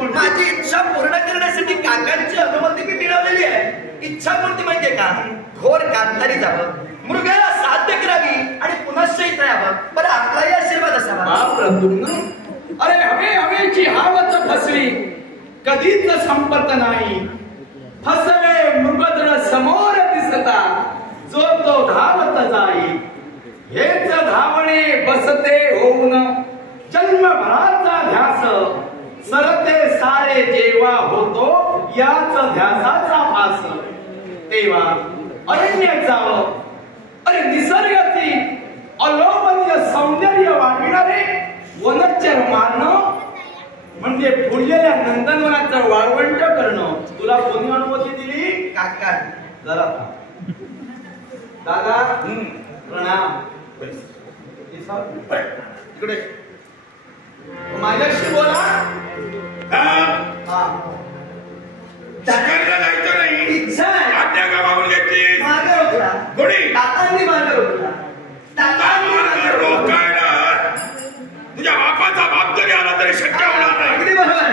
माझी इच्छा पूर्ण करण्यासाठी काकांची अनुमती मी मिळवलेली आहे. इच्छा कोणती माहितीये का? घोर कांतारी जावं, मृगाला साध्य करावी आणि पुन्हा शैत्र यावं. बरं आपलाही आशीर्वाद असावा. अरे हवेची हावच फसवी कधीच संपत नाही. फसवे मृगद्र समोर दिसता जो तो धावत जाई. हेच धावणे बसते होऊन जन्मभराचा ध्यास. सरते सारे जेव्हा होतो याच ध्यासाचा भास. तेव्हा अरण्य जावं. अरे निसर्गाची अलोभनीय सौंदर्य वाढविणारे वनचर मारणं म्हणजे फुललेल्या नंदनवनाचं वाळवंट करणं. तुला कोणी अनुमती दिली? काका जरा दादा प्रणाम. इकडे माझ्याशी बोला. जायचं नाही. इच्छा आहे. आज्ञा का मागून घेतली? मागे रोखला. कोणी? काकांनी मागे रोखला. तुझ्या बापाचा बाप जरी आला तरी शक्य होणार नाही. अगदी बरोबर.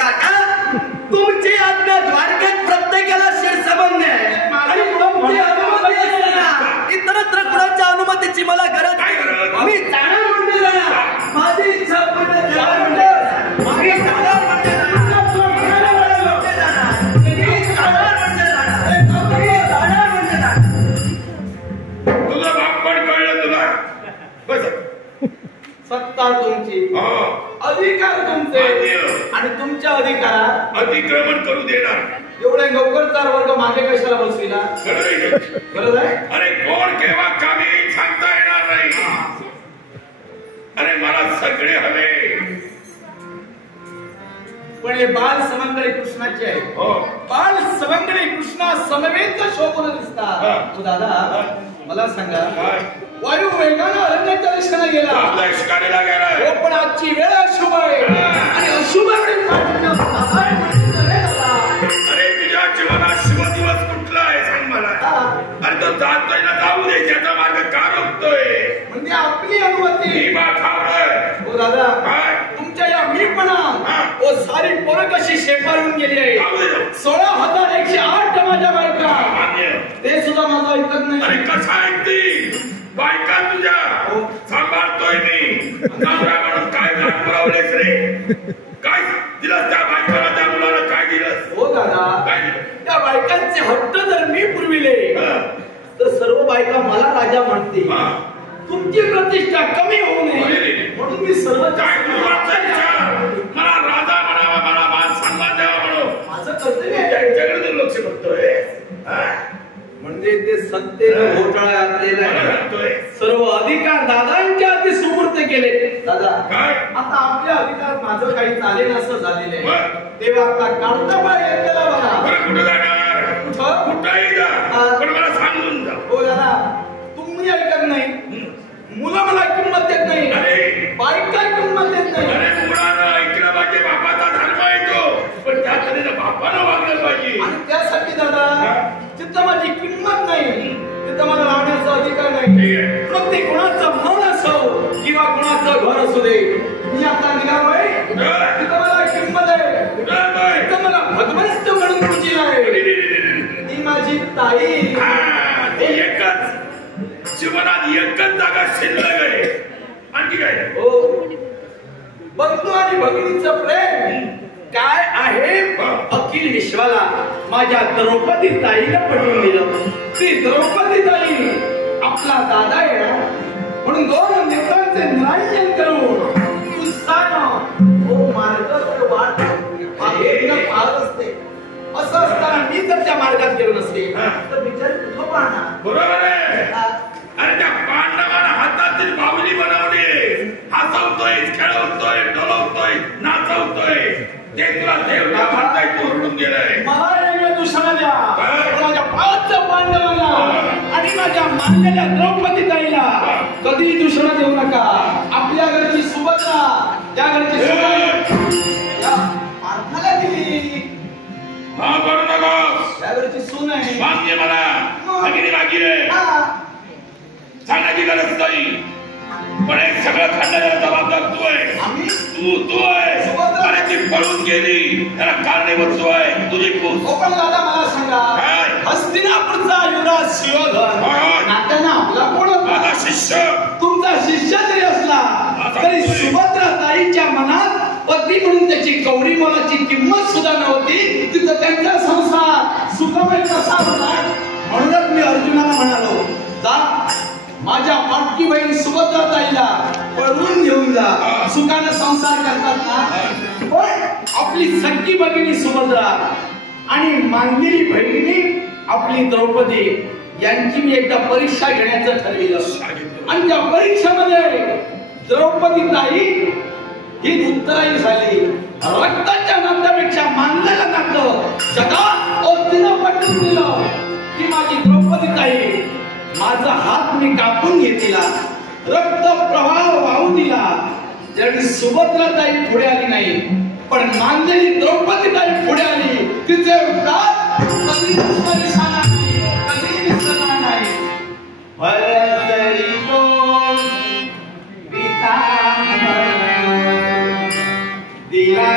काका तुमची आज्ञा द्वारकेत प्रत्येकाला शिरसबंध आहे आणि तुमची अनुमती असताना इतरत्र कुणाच्या अनुमतीची मला गरज नाही. मी जाणार म्हणजे जाणार. माझी इच्छा पूर्ण करणार म्हणजे मागे जाणार म्हणजे जाणार. तुझा बाप पण कळलं तुला? बस सत्ता तुमची, अधिकार तुमचे आणि तुमच्या अधिकारात अतिक्रमण करू देणार. एवढे नोकरदार वर्ग मागे कशाला बसविला? बरोबर आहे. अरे कोण केव्हा कामी येईल सांगता येणार नाही. अरे मला सगळे हवे. पण हे बाल सवंगडी कृष्णाचे आहे. बाल सवंगडी कृष्णा समवेत शोभून दिसतात. दादा मला सांगा, वायू वेगानं अरण्याच्या दिशेने गेला. हो पण आजची वेळ अशुभ आहे आणि अशुभ वेळी अरे तुझ्या जीवनात शुभ दिवस कुठला आहे सांग मला. अरे तो जातोय ना जाऊ दे. त्याचा मार्ग का रोखतोय? म्हणजे आपली अनुमती. हो दादा तुमच्या या मीपणा ओ सारी पोरं कशी शेपारून गेली आहे. 16,108 माझ्या बायका. ते सुद्धा माझं ऐकत नाही. अरे कसा ऐकतील बायका तुझ्या? सांभाळतोय मी. नवरा म्हणून काय घाट पुरवलेस रे? काय दिलंस त्या बायकाला? त्या मुलाला काय दिलंस? हो दादा त्या बायकांचे हट्ट जर मी पुरविले तर सर्व बायका मला राजा म्हणतील. तुमची प्रतिष्ठा कमी होऊ नये म्हणून मी सर्व काय मला राजा म्हणावा, मला मान सन्मान द्यावा म्हणून माझं कर्तव्य आहे. त्यांच्याकडे दुर्लक्ष करतोय. म्हणजे ते सत्तेने घोटाळा घातलेला आहे. सर्व अधिकार दादांच्या हाती सुपूर्द केले. दादा आता आपल्या अधिकार माझं काही चालेल असं झालेलं आहे. तेव्हा आता काढता पाहिजे त्याला बघा. कुठं जाणार? कुठंही जा पण मला सांगून जा. हो दादा तुम्ही ऐकत नाही. मुलं मला किंमत देत नाही. बायका किंमत देत नाही. अरे मुलांना ऐकलं पाहिजे. बापाचा धर्म येतो पण त्याकडे बापानं वागलं पाहिजे. आणि त्यासाठी दादा जिथं माझी किंमत नाही तिथं मला राहण्याचा अधिकार नाही. मग ते कुणाचं मन असो किंवा कुणाचं घर असू दे. मी आता निघालोय. तिथं मला किंमत आहे. तिथं मला भगवंत म्हणून पूजिल आहे. ती माझी ताई. एकच जीवनात एकच जागा शिल्लक आहे. आणखी काय? हो बंधू आणि भगिनीचं प्रेम काय आहे अखिल विश्वाला माझ्या द्रौपदी ताईला पटवून दिलं. ती द्रौपदी ताई आपला दादा येणार म्हणून दोन नेत्रांचे निरांजन करून तू सांग हो मार्ग वाट पाहत असते. असं असताना मी जर त्या मार्गात गेलो नसते तर बिचारी कुठं पाहणार? बरोबर आहे. अरे त्या पांडवांना हातातील बाहुली बनवली. हसवतोय, खेळवतोय, डोलवतोय, नाचवतोय. ते तुला देवता म्हणताय तू ओरडून गेलाय. मला वेगळ्या दुसऱ्या द्या. माझ्या 5 पांडवांना आणि माझ्या मानलेल्या द्रौपदी ताईला कधी दुसरं देऊ नका. आपल्या घरची सुभद्रा त्या घरची अर्थाला दिली. हा करू नकोस. त्या घरची सून आहे. मान्य मला भगिनी मागी आहे. सांगण्याची गरज नाही. पण हे सगळं खाण्याला जबाबदार तू आहे. तू आहे. अरे ती पळून गेली त्याला कारणीभूत आहे तुझी पूस. पण दादा मला सांगा, हस्तिनापूरचा युवराज शिवधन नात्यानं आपला कोण होता? माझा शिष्य. तुमचा शिष्य जरी असला तरी सुभद्रा ताईच्या मनात पती म्हणून त्याची कवडी मोलाची किंमत सुद्धा नव्हती. तिथं त्यांचा संसार सुखमय कसा होता. म्हणूनच मी अर्जुनाला म्हणालो, जा माझ्या पाटकी बहीण सुभद्रा ताईला पळवून घेऊन जा, सुखाने संसार करतात ना. पण आपली सख्खी भगिनी सुभद्रा आणि मानलेली बहिणी आपली द्रौपदी यांची मी एकदा परीक्षा घेण्याचं ठरविलं. आणि त्या परीक्षेमध्ये द्रौपदी ताई ही उत्तराई झाली. रक्ताच्या नात्यापेक्षा मानलेलं नातं जगात तिनं पटवून दिलं की माझी द्रौपदी ताई माझा हात मी कापून घेतला, रक्त प्रवाह वाहू दिला. ज्यावेळी सुभद्रा ताई पुढे आली नाही, पण मानलेली द्रौपदी ताई पुढे आली. तिचे उद्गार कधी विसरणार नाही, कधी विसरणार नाही. दिला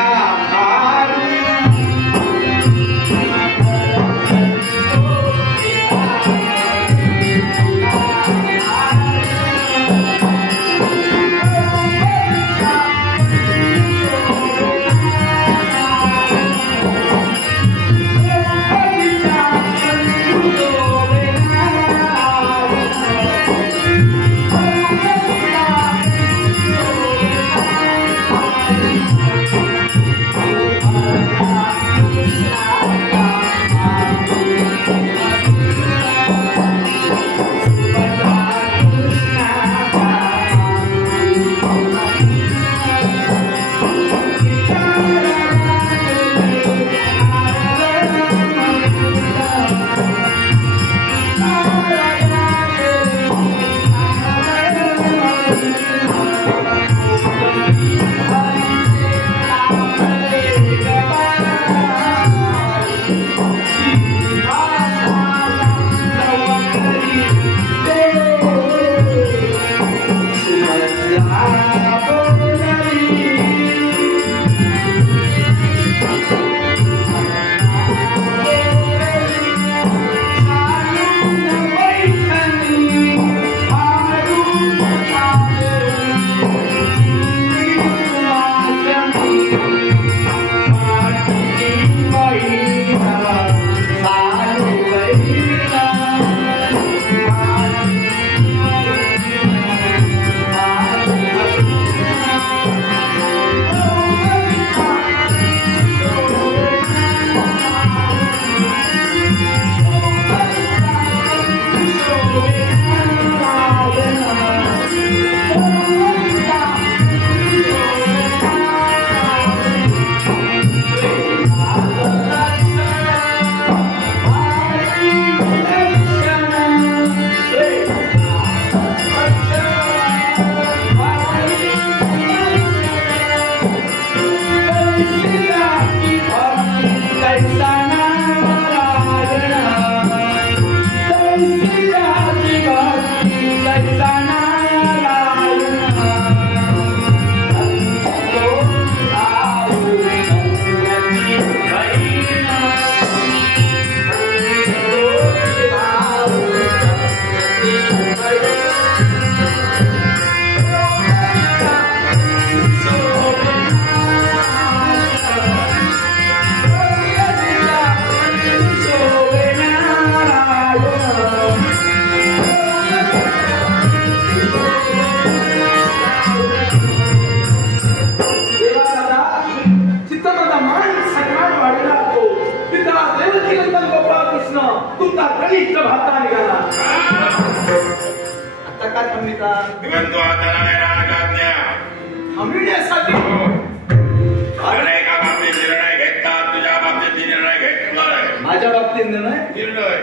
माझ्या बाबतीत निर्णय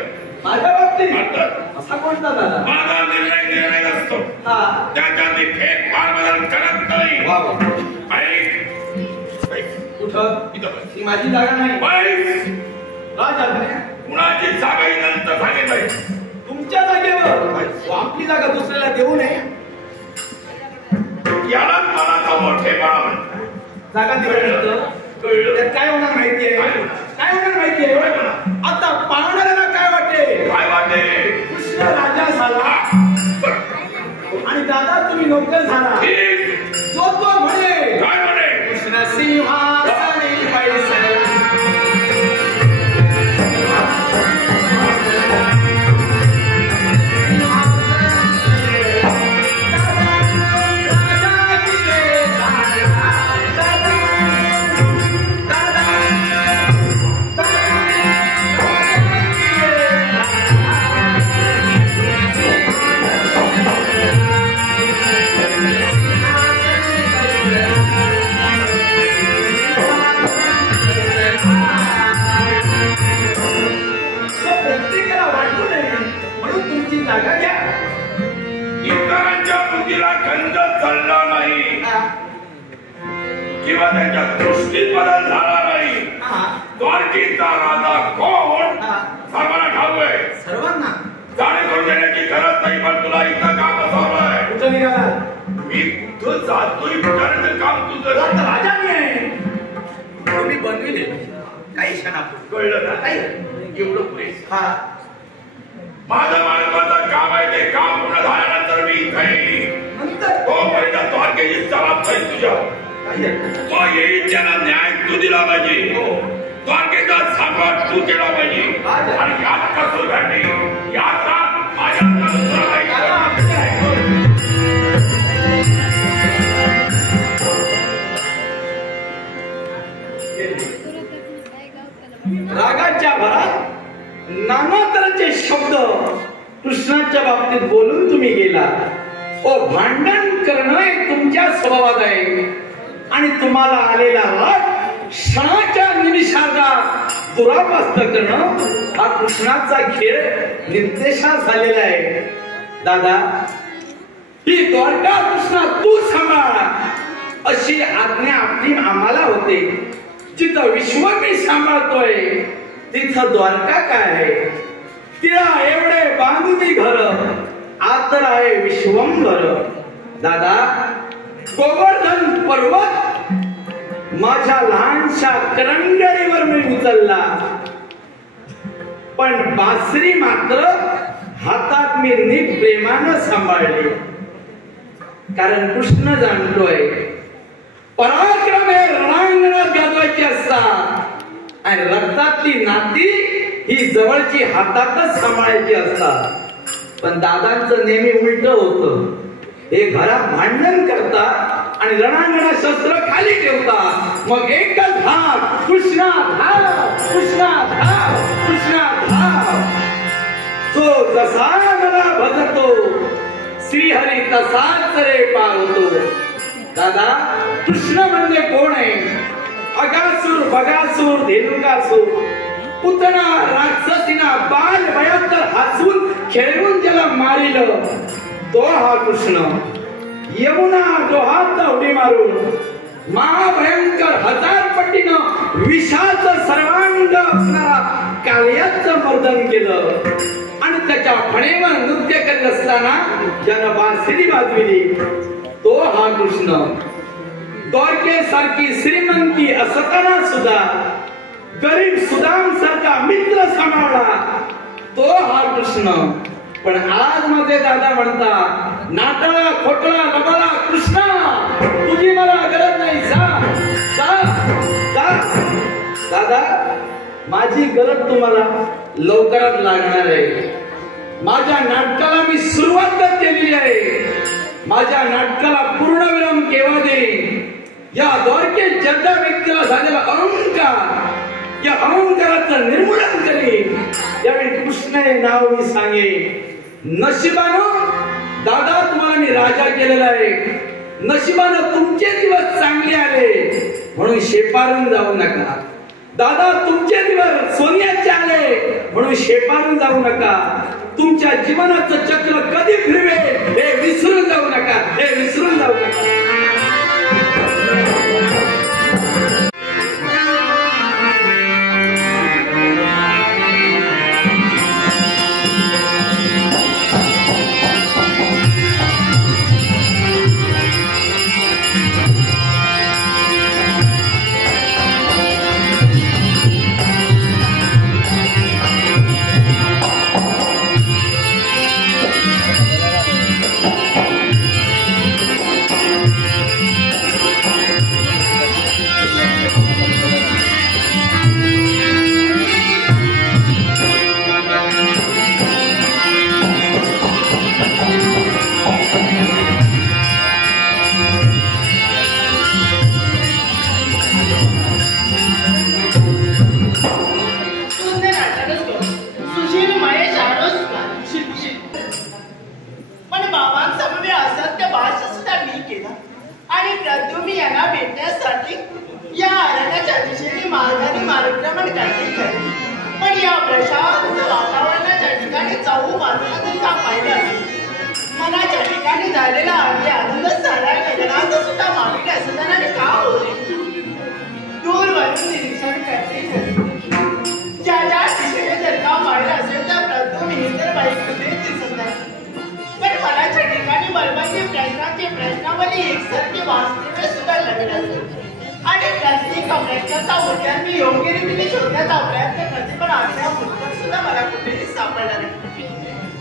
माझ्या बाबतीत असा कोणता दादा? माझा निर्णय असतो त्याच्या मी फेरफार बदल करत नाही. कुठं? ही माझी जागा नाही. राजा कुणाची जागा ही नंतर सांगितलंय. तुमच्या जागेवर आपली जागा दुसऱ्याला देऊ नये याला मनाचा मोठेपणा म्हणतात. जागा दिल्यानंतर त्यात काय होणार माहितीये? काय होणार माहितीये? आता पाहणाऱ्याला काय वाटते? काय वाटे? कृष्ण राजा झाला आणि दादा तुम्ही नोकर झाला. जो तो म्हणे काय म्हणे? कृष्ण सिंहासनी बैसला. इतरांच्या बुद्धीला खंड चालला नाही किंवा त्यांच्या दृष्टीत बदल झाला नाही. द्वारकेचा राजा कोण सर्वांना ठाऊक आहे. सर्वांना जाणे करून देण्याची गरज नाही. पण तुला इथं काम बसवलंय. कुठं निघाला? मी कुठं जातोय विचारायचं काम तुझं. राजा मी आहे. तुम्ही बनविले काही क्षणापूर्वी कळलं ना? काही एवढं पुरेस. हा माझं महत्वाचं काम आहे. ते काम पूर्ण झाल्यानंतर मी इथं येईल. नंतर तोपर्यंत द्वारकेची जबाबदारी तुझ्या. तो येईल त्याला न्याय तू दिला पाहिजे. द्वारकेचा सांभाळ तू केला पाहिजे. आणि यात कसं घडली यात माझ्या दुसरा काही रागाच्या भरात नाना तऱ्हेचे शब्द कृष्णाच्या बाबतीत बोलून तुम्ही गेला. ओ भांडण करणं हे तुमच्या स्वभावात आहे आणि तुम्हाला आलेला राग क्षणाच्या निमिषाला दुरापास्त करणं हा कृष्णाचा खेळ निर्देशा झालेला आहे. दादा ही द्वारका कृष्णा तू सांभाळ अशी आज्ञा आपली आम्हाला होते. जिथं विश्व मी सांभाळतोय तिथं द्वारका काय आहे? तिला एवढे बांधुनी घर आतर आहे विश्वंभर. दादा गोवर्धन पर्वत माझ्या लहानशा करंगळीवर मी उचलला पण बासरी मात्र हातात मी नीट प्रेमानं सांभाळली. कारण कृष्ण जाणतोय पराक्रम हे रणांगणात गाजवायचे असतात आणि रक्तातली नाती ही जवळची हातातच सांभाळायची असतात. पण दादांचं नेहमी उलट होतं. हे घरात भांडण करतात आणि रणांगणात शस्त्र खाली ठेवतात. मग एकच धाव कृष्णा धाव कृष्णा धाव कृष्णा धाव. तो जसा मला भजतो श्रीहरी तसाच रे पावतो. दादा कृष्ण म्हणजे कोण आहे? अगासूर बगासूर धेनुकासूर पुतना राक्षसीना बाल भयंकर हसून खेळवून त्याला मारिलं तो हा कृष्ण. यमुना डोहात उडी मारून महाभयंकर हजारपटीनं विषाचं सर्वांग असणारा कालियाचं मर्दन केलं आणि त्याच्या फणेवर नृत्य करत असताना ज्यानं बासरी वाजविली तो हा कृष्ण. द्वारके सारखी श्रीमंती असताना सुद्धा गरीब सुदाम सारखा मित्र सांभाळला तो हा कृष्ण. पण आज माझे दादा म्हणतात नाटळा खोटळा लबाला कृष्णा तुझी मला गरज नाही. जा जा दादा माझी गरज तुम्हाला लवकरात लागणार आहे. माझ्या नाटकाला मी सुरुवातच केलेली आहे. माझ्या नाटकाला पूर्णविराम केव्हा देईन? या द्वारके ज्या व्यक्तीला झालेला अहंकार या अहंकाराचं निर्मूलन करेन. यावेळी कृष्ण हे नाव मी सांगेन. नशिबानं दादा तुम्हाला मी राजा केलेला आहे. नशिबानं तुमचे दिवस चांगले आले म्हणून शेपारून जाऊ नका. दादा तुमचे दिवस सोन्याचे आले म्हणून शेपारून जाऊ नका. तुमच्या जीवनाचं चक्र कधी फिरवेल हे विसरून जाऊ नका. हे विसरून जाऊ नका. पण करते खरी, पण या प्रशांत वातावरणाच्या ठिकाणी जाऊ बाजूला जर का पाहिलं असेल, मनाच्या ठिकाणी झालेला अगदी आनंद साऱ्या गगनात सुद्धा मागील असताना का होईल? दूरवरून निरीक्षण करते खरी, ज्या दिशेने जर का पाहिलं असेल तर प्रथम ही तर बाई कुठेच दिसत नाही, पण मनाच्या ठिकाणी बलबंदी प्रश्नांची प्रश्नावली एकसारखी वास्तव्य सुद्धा नवीन असेल आणि प्रत्येक प्रश्नाचा उत्तर मी योग्य रीतीने शोधण्याचा प्रयत्न करते, पण आजच्या उत्तर सुद्धा मला कुठेही सापडणार नाही.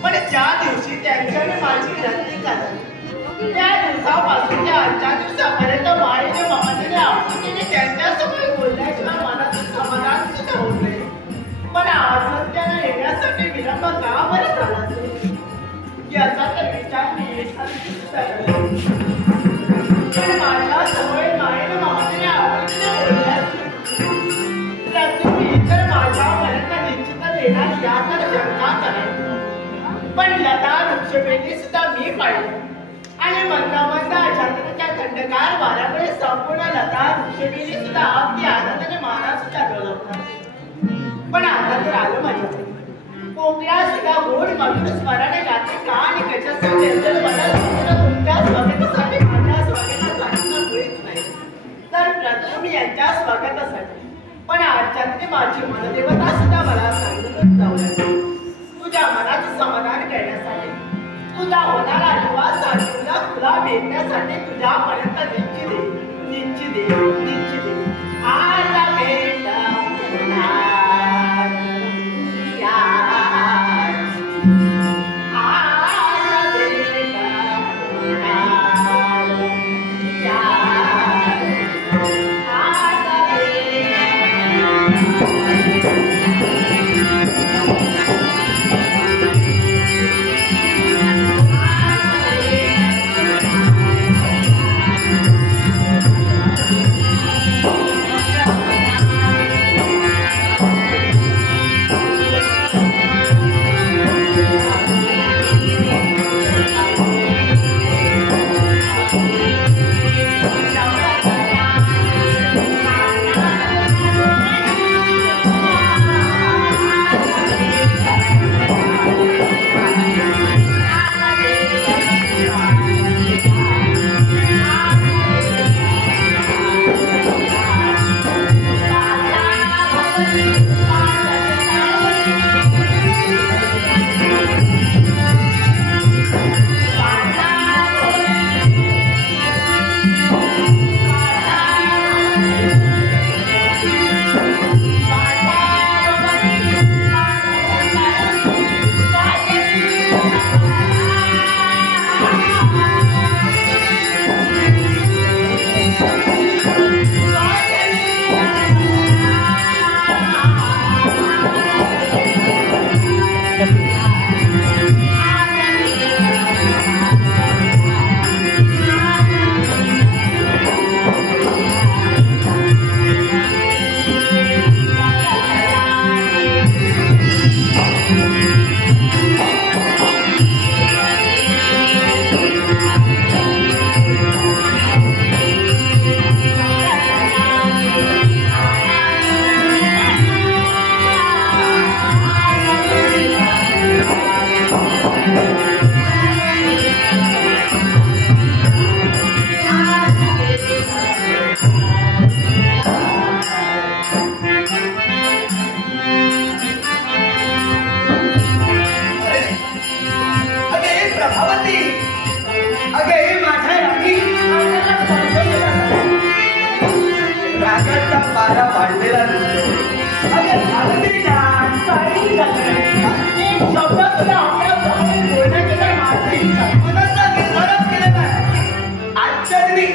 पण ज्या दिवशी त्यांच्याने माझी रत्निका झाली त्या दिवसापासून त्या आजच्या दिवसापर्यंत मायेने ममतेने आपुलकीने त्यांच्यासमोर बोलण्याशिवाय मनाचं समाधान सुद्धा होत नाही. पण आज त्यांना येण्यासाठी विलंब का बरं झाला असेल याचा तर विचार मी एखादी सुद्धा करते. पण माझ्या समोर मायेने ममतेने आपुलकीने बोलण्यास तुम्ही तर माझ्यापर्यंत निश्चितच येणार या तर शंका करायची. पण लता वृक्षवेली सुद्धा मी पाहिली आणि मंदामंद अशांतच्या थंडगार वाऱ्यामुळे संपूर्ण लता वृक्षवेली सुद्धा अगदी आनंदाने मला सुद्धा डोलवतात. पण आता तर आलं माझ्याकडे कोकल्या सुद्धा गोड मधुर स्मरणे गाते का आणि कशासाठी मला तुमच्या स्वागतासाठी माझ्या स्वागतासाठी मुळीच नाही तर प्रथम यांच्या स्वागतासाठी. पण आजच्या तरी माझी मनदेवता सुद्धा मला सांगून जाऊ लागली, तुझ्या मनाचं समाधान करण्यासाठी, तुझा होणारा निवास तुला भेटण्यासाठी तुझ्यापर्यंत निश्चित दे आता भेटा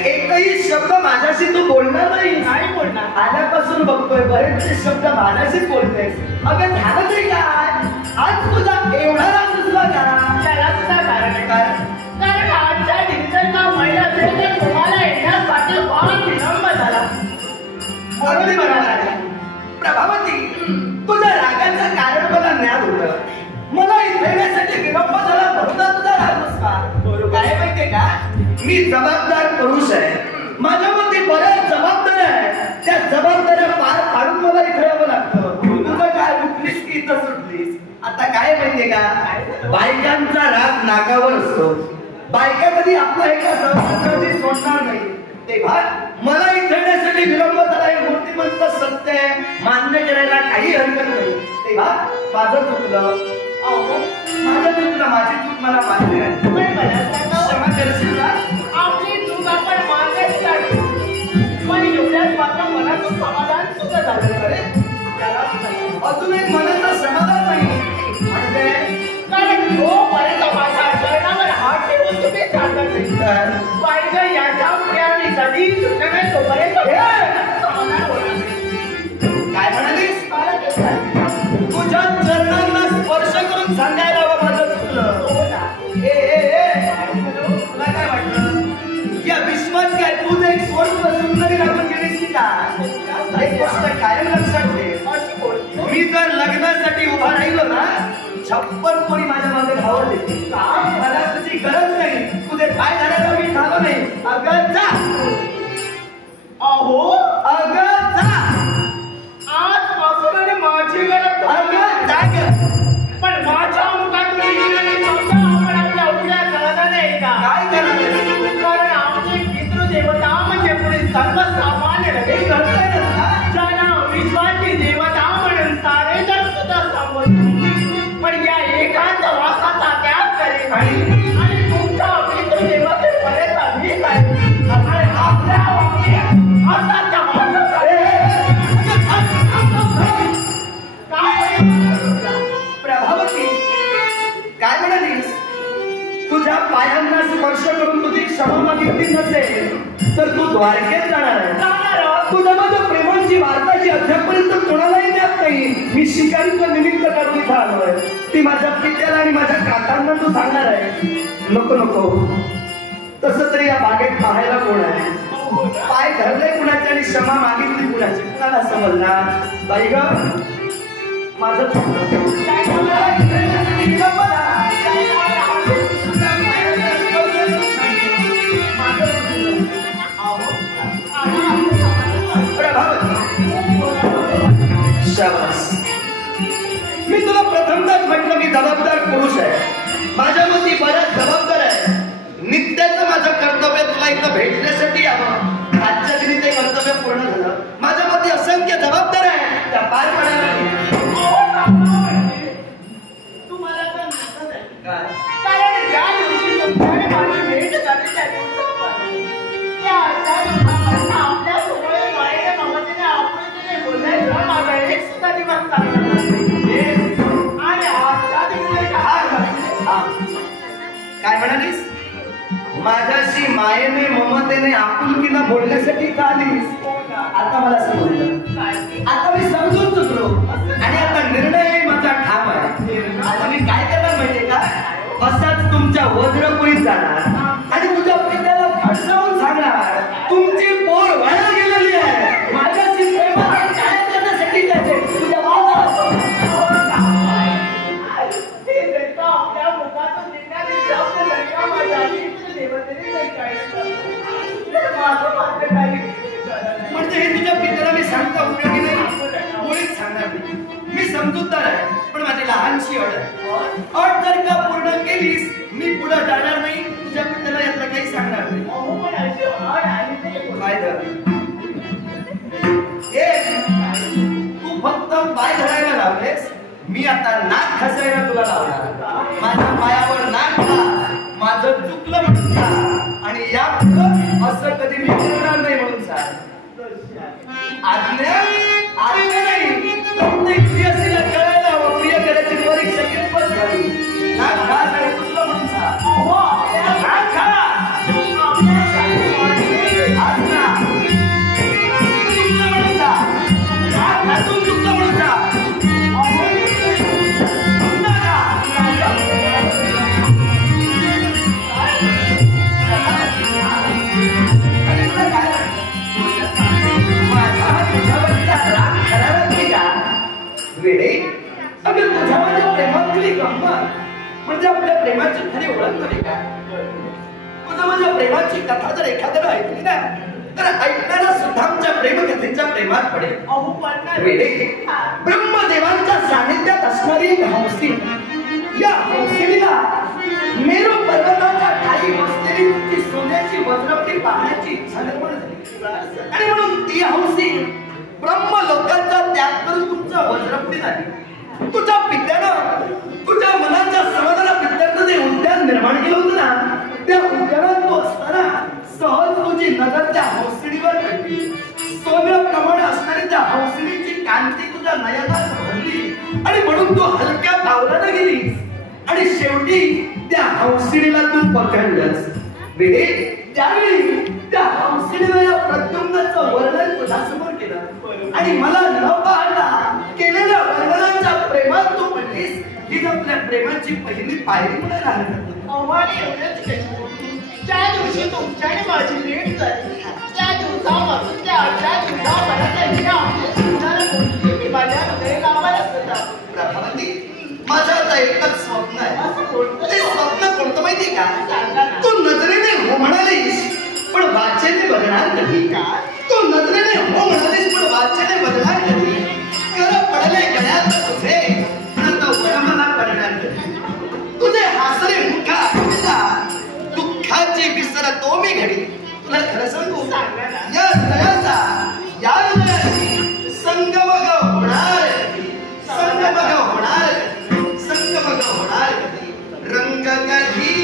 एकही शब्द माझ्याशी तू बोलणार नाही बोलणार. आल्यापासून बघतोय बरेचसे शब्द माझ्याशीच बोलते. अगं झालं तरी काय आज तुझा एवढा राग दिसला का? त्याला सुद्धा कारण आहे. कारण आजच्या डिजिटल का महिला असेल तर तुम्हाला येण्यासाठी फार विलंब झाला. अगदी बरोबर आहे प्रभावती, तुझ्या रागाचं कारण मला ज्ञात होतं. मला इथे येण्यासाठी विलंब झाला म्हणून तुझा राग नसता. काय माहितीये का, मी जबाबदार पुरुष आहे, माझ्यामध्ये बऱ्याच जबाबदाऱ्या आहेत. त्या जबाबदाऱ्या पार पाडून मला इथे यावं लागतं. काय माहितीये का, बायकांचा राग नाकावर असतो. बायका कधी आपलं हे का सहजी सोडणार नाही. तेव्हा मला इथे येण्यासाठी विलंब झाला हे मूर्तिमंत सत्य आहे, मान्य करायला काही हरकत नाही. तेव्हा माझं चुकलं, माझं चुकलं, माझी चूक मला मान्य आहे. क्षमा करशील ना? आपली चूक आपण मान्यच काढू, पण एवढ्यात मात्र मनाचं समाधान सुद्धा झालं. अरे अजून एक मनाचं समाधान नाही म्हणजे, कारण जोपर्यंत माझ्या चरणावर हात ठेवून तुम्ही सांगत नाही पाहिजे याच्या पुढे आम्ही कधी चुकलं नाही तोपर्यंत समाधान होणार नाही. काय म्हणालीस? तुझ्या चरणांना स्पर्श करून सांगायला हवं माझं चुकलं. तुला काय वाटलं या विश्वात काय तूच एक सुंदरी राखून गेलीस की का? एक गोष्ट कायम लक्षात ठेव, मी जर लग्नासाठी उभा राहिलो ना 56 कोणी माझ्या मागे धावत येते. मला तुझी गरज नाही, तुझे पाय धरायला मी झालो नाही. अगं जा, अहो अगं जा, आजपासून माझी गरज अगं जा ग. पण माझ्या मुखातून आपण आपल्या उद्या कळलं नाही का? काय करायचं? कारण आमची पितृदेवता म्हणजे पुढे सर्वसामान्य नव्हे, ज्यांना विश्वाची देवता म्हणून सारे जग सुद्धा सांगतो. पण या एकाच वासाचा त्याग करेल आणि तुमच्या पितृदेवतेपर्यंत मी काय आपल्या असाच्या प्रभावती काय म्हणालीस? तुझ्या पायांना स्पर्श करून तुझी क्षमा मागितली नसेल तर तू द्वारकेत जाणार आहे. तुझ्या माझ्या प्रेमाची वार्ता जी अद्यापर्यंत कोणालाही देत नाही, मी शिकारीचं निमित्त करून इथं आलोय. ती माझ्या पित्याला आणि माझ्या काकांना तू सांगणार आहे. नको नको, तसं तरी या बागेत पाहायला कोण आहे? पाय धरले कुणाचे आणि क्षमा मागितली कुणाची, कुणाला समजणार? बाई ग, माझं मी तुला प्रथमताच म्हटलं मी जबाबदार पुरुष आहे, माझ्या मती बऱ्याच जबाबदार आहे. नित्याचं माझं कर्तव्य तुला इथं भेटण्यासाठी यावं. आजच्या दिनी ते कर्तव्य पूर्ण झालं. माझ्या मती असंख्य जबाबदार आहे, त्या पार पडायला तुम्हाला पण दिसत आहे. काय? कारण ज्या दिवशी तुमच्याकडे माझी भेट झाली त्या दिवसापासून आपल्या सोबत मायेने ममतेने आपुलकीने बोलायचं माझा एक सुद्धा दिवस चालला नाही. आणि आजच्या दिवशी काय म्हणालीस? माझ्याशी मायेने ममतेने आपुलकीनं बोलण्यासाठी का आलीस? आता मला समजलं. आता मी समजून चुकलो आणि आता निर्णय माझा ठाम आहे. आता मी काय करणार माहितीये का? असाच तुमच्या वज्रपुरीत जाणार आणि तुझ्या पित्याला खडसावून सांगणार तुमची पोर वाया गेलेली आहे. माझ्याशी प्रेमाने काय करण्यासाठी जायचे तुझ्या आपल्या मुखातून निघणारी शब्द लढका माझ्या देवतेने म्हणजे हे तुझ्या पित्याला मी सांगता उपयोगी नाही, मुळीच सांगणार नाही. मी समजूतदार आहे, पण माझी लहानशी अट आहे. अट जर का पूर्ण केलीस मी पुढे जाणार नाही, तुझ्या पित्याला यातलं काही सांगणार नाही. तू फक्त पाय धरायला लावलेस, मी आता नाक घासायला तुला लावणार. माझ्या पायावर नाक घास, माझं चुकलं म्हणून सांग आणि या असं कधी मी करणार नाही म्हणून सांग. आज्ञा आज्ञा नाही, प्रत्येक प्रियसीला कळायला हवं प्रिय करायची परीक्षा कितपत झाली. नाक घास आणि चुकलं म्हणून सांग. नाक घास, आज्ञा चुकलं म्हणून सांग. नाक घासून चुकलं म्हणून सांग. वेडे, अगं तुझ्या माझ्या प्रेमातली गंमत म्हणजे आपल्या प्रेमाची खरी ओळख तरी काय? तुझ्या माझ्या प्रेमाची कथा जर एखाद्याला ऐकली ना तर ऐकणारा सुद्धा आमच्या प्रेमकथेच्या प्रेमात पडेल. वेडे, ब्रह्मदेवांच्या सानिध्यात असणारी एक हंसी या हौसडीला मेरू पर्वताच्या ठाई बसलेली तुमची सोन्याची वज्रपटी पाहण्याची इच्छा निर्माण झाली आणि म्हणून ती हौसी ब्रह्म लोकांचा त्याग करून तुमचा वज्रपटी झाली. तुझ्या पित्यानं तुझ्या मनाच्या समाधानापित्याचं जे उद्यान निर्माण केलं होतं ना, त्या उद्यानात तू असताना सहज तुझी नजर त्या हौसडीवर पडली. सोन्याप्रमाणे असणारी त्या हौसडीची कांती तुझ्या नयनात भरली आणि म्हणून तू हलक्या पावलानं गेलीस आणि शेवटी त्या हौसडीला तू पकडलंस. त्यावेळी त्या हौसडीला या प्रद्युम्नाचं वर्णन तुझ्यासमोर केलं आणि मला न पाहता केलेल्या वर्णनाच्या प्रेमात तू म्हणलीस ही आपल्या प्रेमाची पहिली पायरी म्हणून राहणार. आव्हाने एवढंच कशी ज्या दिवशी तुमच्याने माझी भेट झाली त्या दिवसापासून त्या 18 दिवसापर्यंत आमचे सुंदर गोष्टी मी माझ्या हृदय गावालाच होता. प्रभावती, माझं आता एकच स्वप्न आहे. ते स्वप्न कोणतं माहिती का? तू नजरेने हो म्हणालीस पण वाचेने बघणार कधी का? तू नजरेने हो म्हणालीस पण वाचेने बघणार कधी? कर पडले गळ्यात तुझे आता वरमला पडणार कधी? तुझे हासरे मुखा दुःखाची विसरतो मी घडी. तुला खरं सांगू, या हृदयाचा या हृदयाची संगम होणार कधी? संगम होणार कधी? संगम होणार कधी? रंग कधी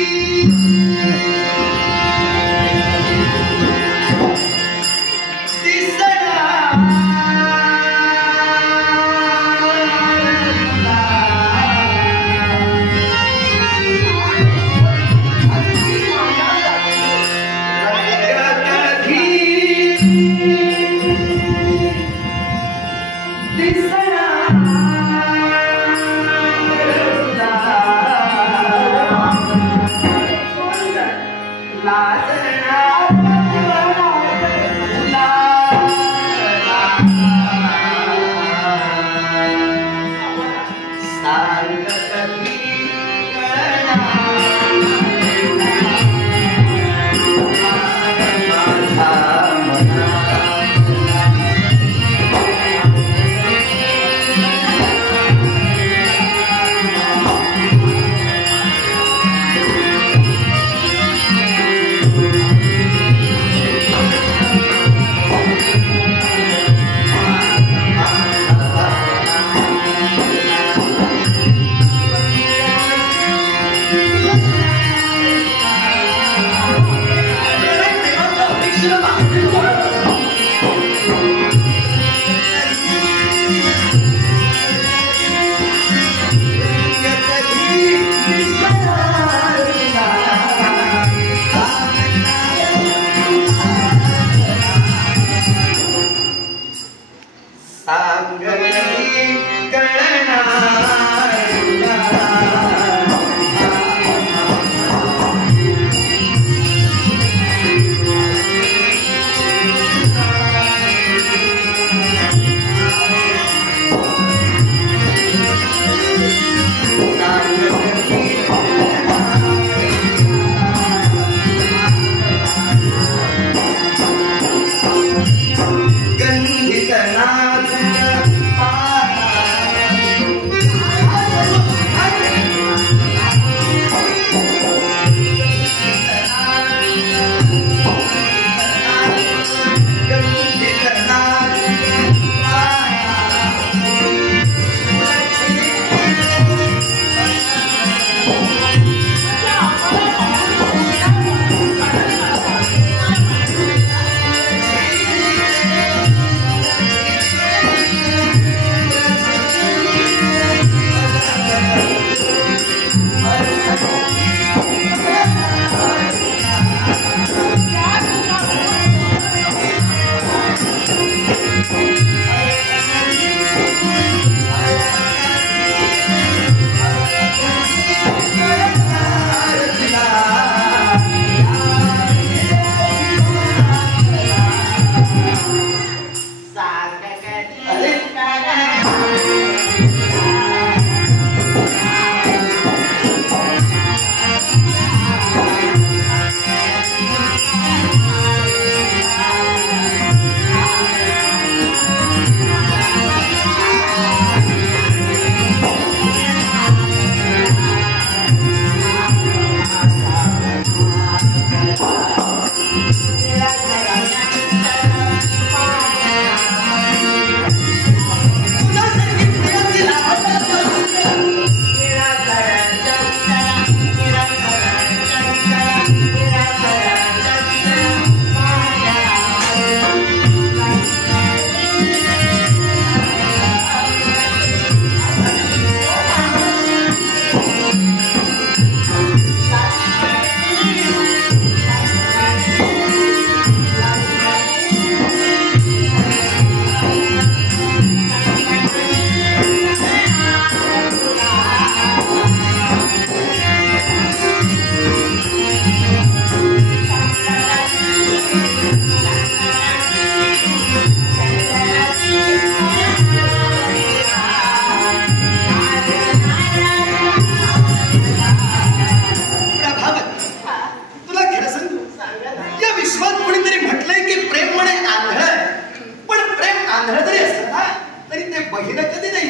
बहिण कधी नाही,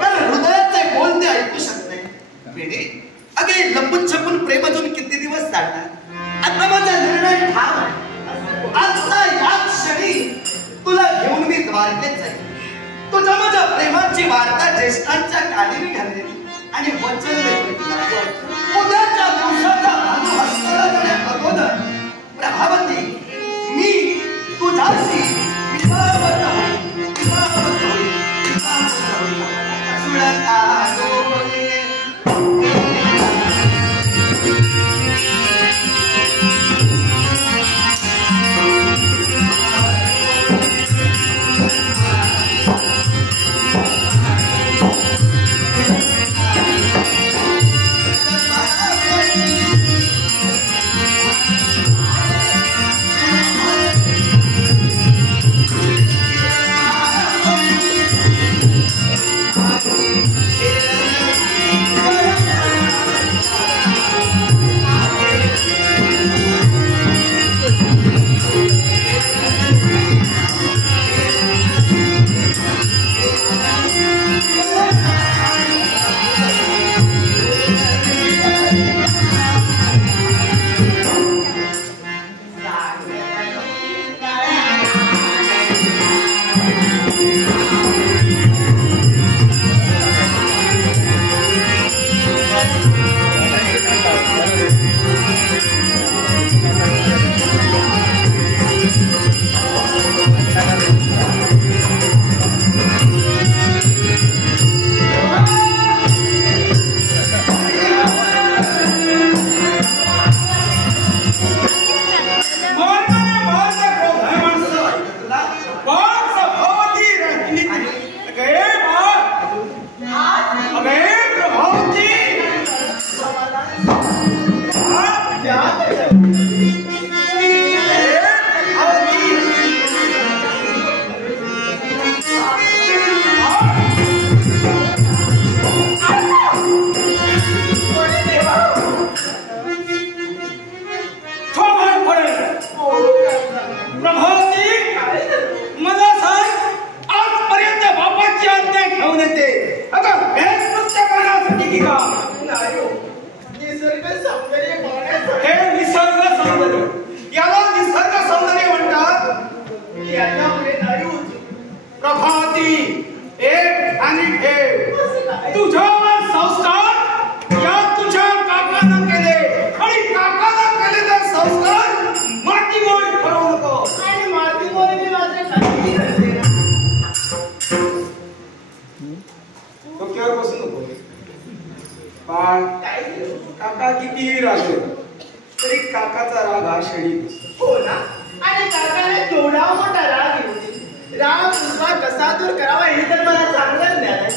कारण हृदयाचे बोल ते ऐकू शकत नाही. अगे लपून छपून प्रेम अजून किती दिवस चालणार? आता माझा निर्णय ठाम आहे. आजचा या क्षणी तुला घेऊन मी द्वारकेत जाईल. तुझ्या माझ्या प्रेमाची वार्ता ज्येष्ठांच्या कानी मी घालते आणि वचन देतो, उद्याच्या दिवसाचा भानुहस्ताला जाण्या अगोदर प्रभावती मी तुझ्याशी विवाहबद्ध होईल. सुरत आलो काका किती राग तरी काकाचा राग हा क्षणी. हो ना, आणि काकाने केवढा मोठा राग येऊ. राग तुझा कसा दूर करावा हे तर मला चांगलंच ज्ञान आहे.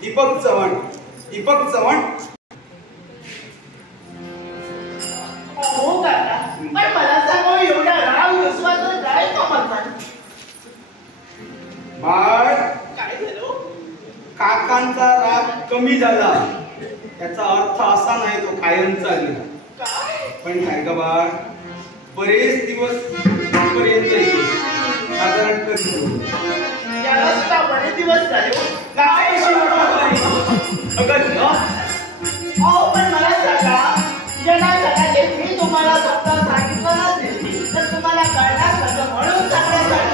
दीपक चव्हाण. हो काका, पण मला सांगा एवढा राग विश्वास काय कामाचा? बाळ, काय झालं? काकांचा राग कमी झाला त्याचा अर्थ असा नाही तो कायमचा गेला. पण काय ग बाळ, बरेच दिवस पर्यंत साधारण कधी याला सुद्धा बरेच दिवस झाले. पण मला सांगा, मी तुम्हाला फक्त सांगितलं नसेल तर तुम्हाला कळणार कसं, म्हणून सांगण्यासाठी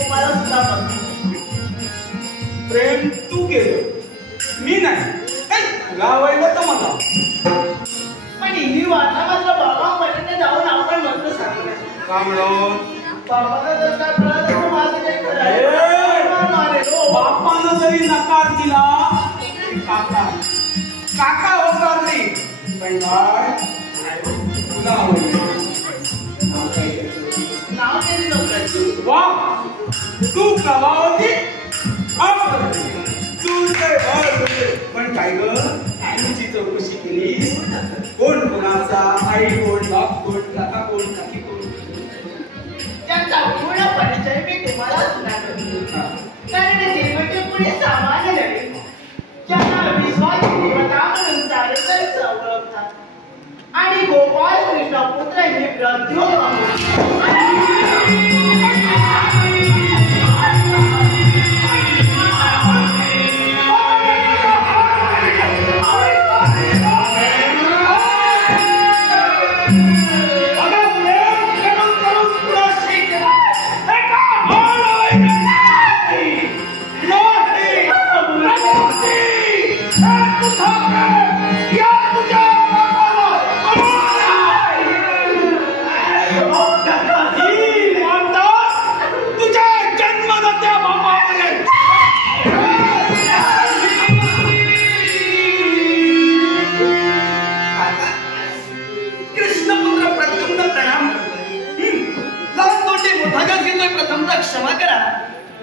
तुम्हाला सुद्धा प्रेम तू केलं, मी नाही. तुला आवडलं तर मला. पण ही वाटा मात्र बाबांपर्यंत जाऊन आपण मात्र सांगूया. का म्हणून? बाबाला जर काय कळलं तर माझं काही खरं आहे. बापानं जरी नकार दिला काका होणार नाही. पण तुला आवडलं नाव तरी नव्हतं. वा, तू प्रभावती. पण काय ग, तुझी चौकशी केली? कोण कोणाचा, आई कोण, बाप कोण, काका कोण, काकी कोण? त्यांचा पूर्ण परिचय मी तुम्हाला सुनावतो. कारण निर्मती पुढे सामान्य लढे ज्यांना विश्वास देवता म्हणून सारखं ओळखतात आणि गोपाळ कृष्ण पुत्र हे प्रद्योत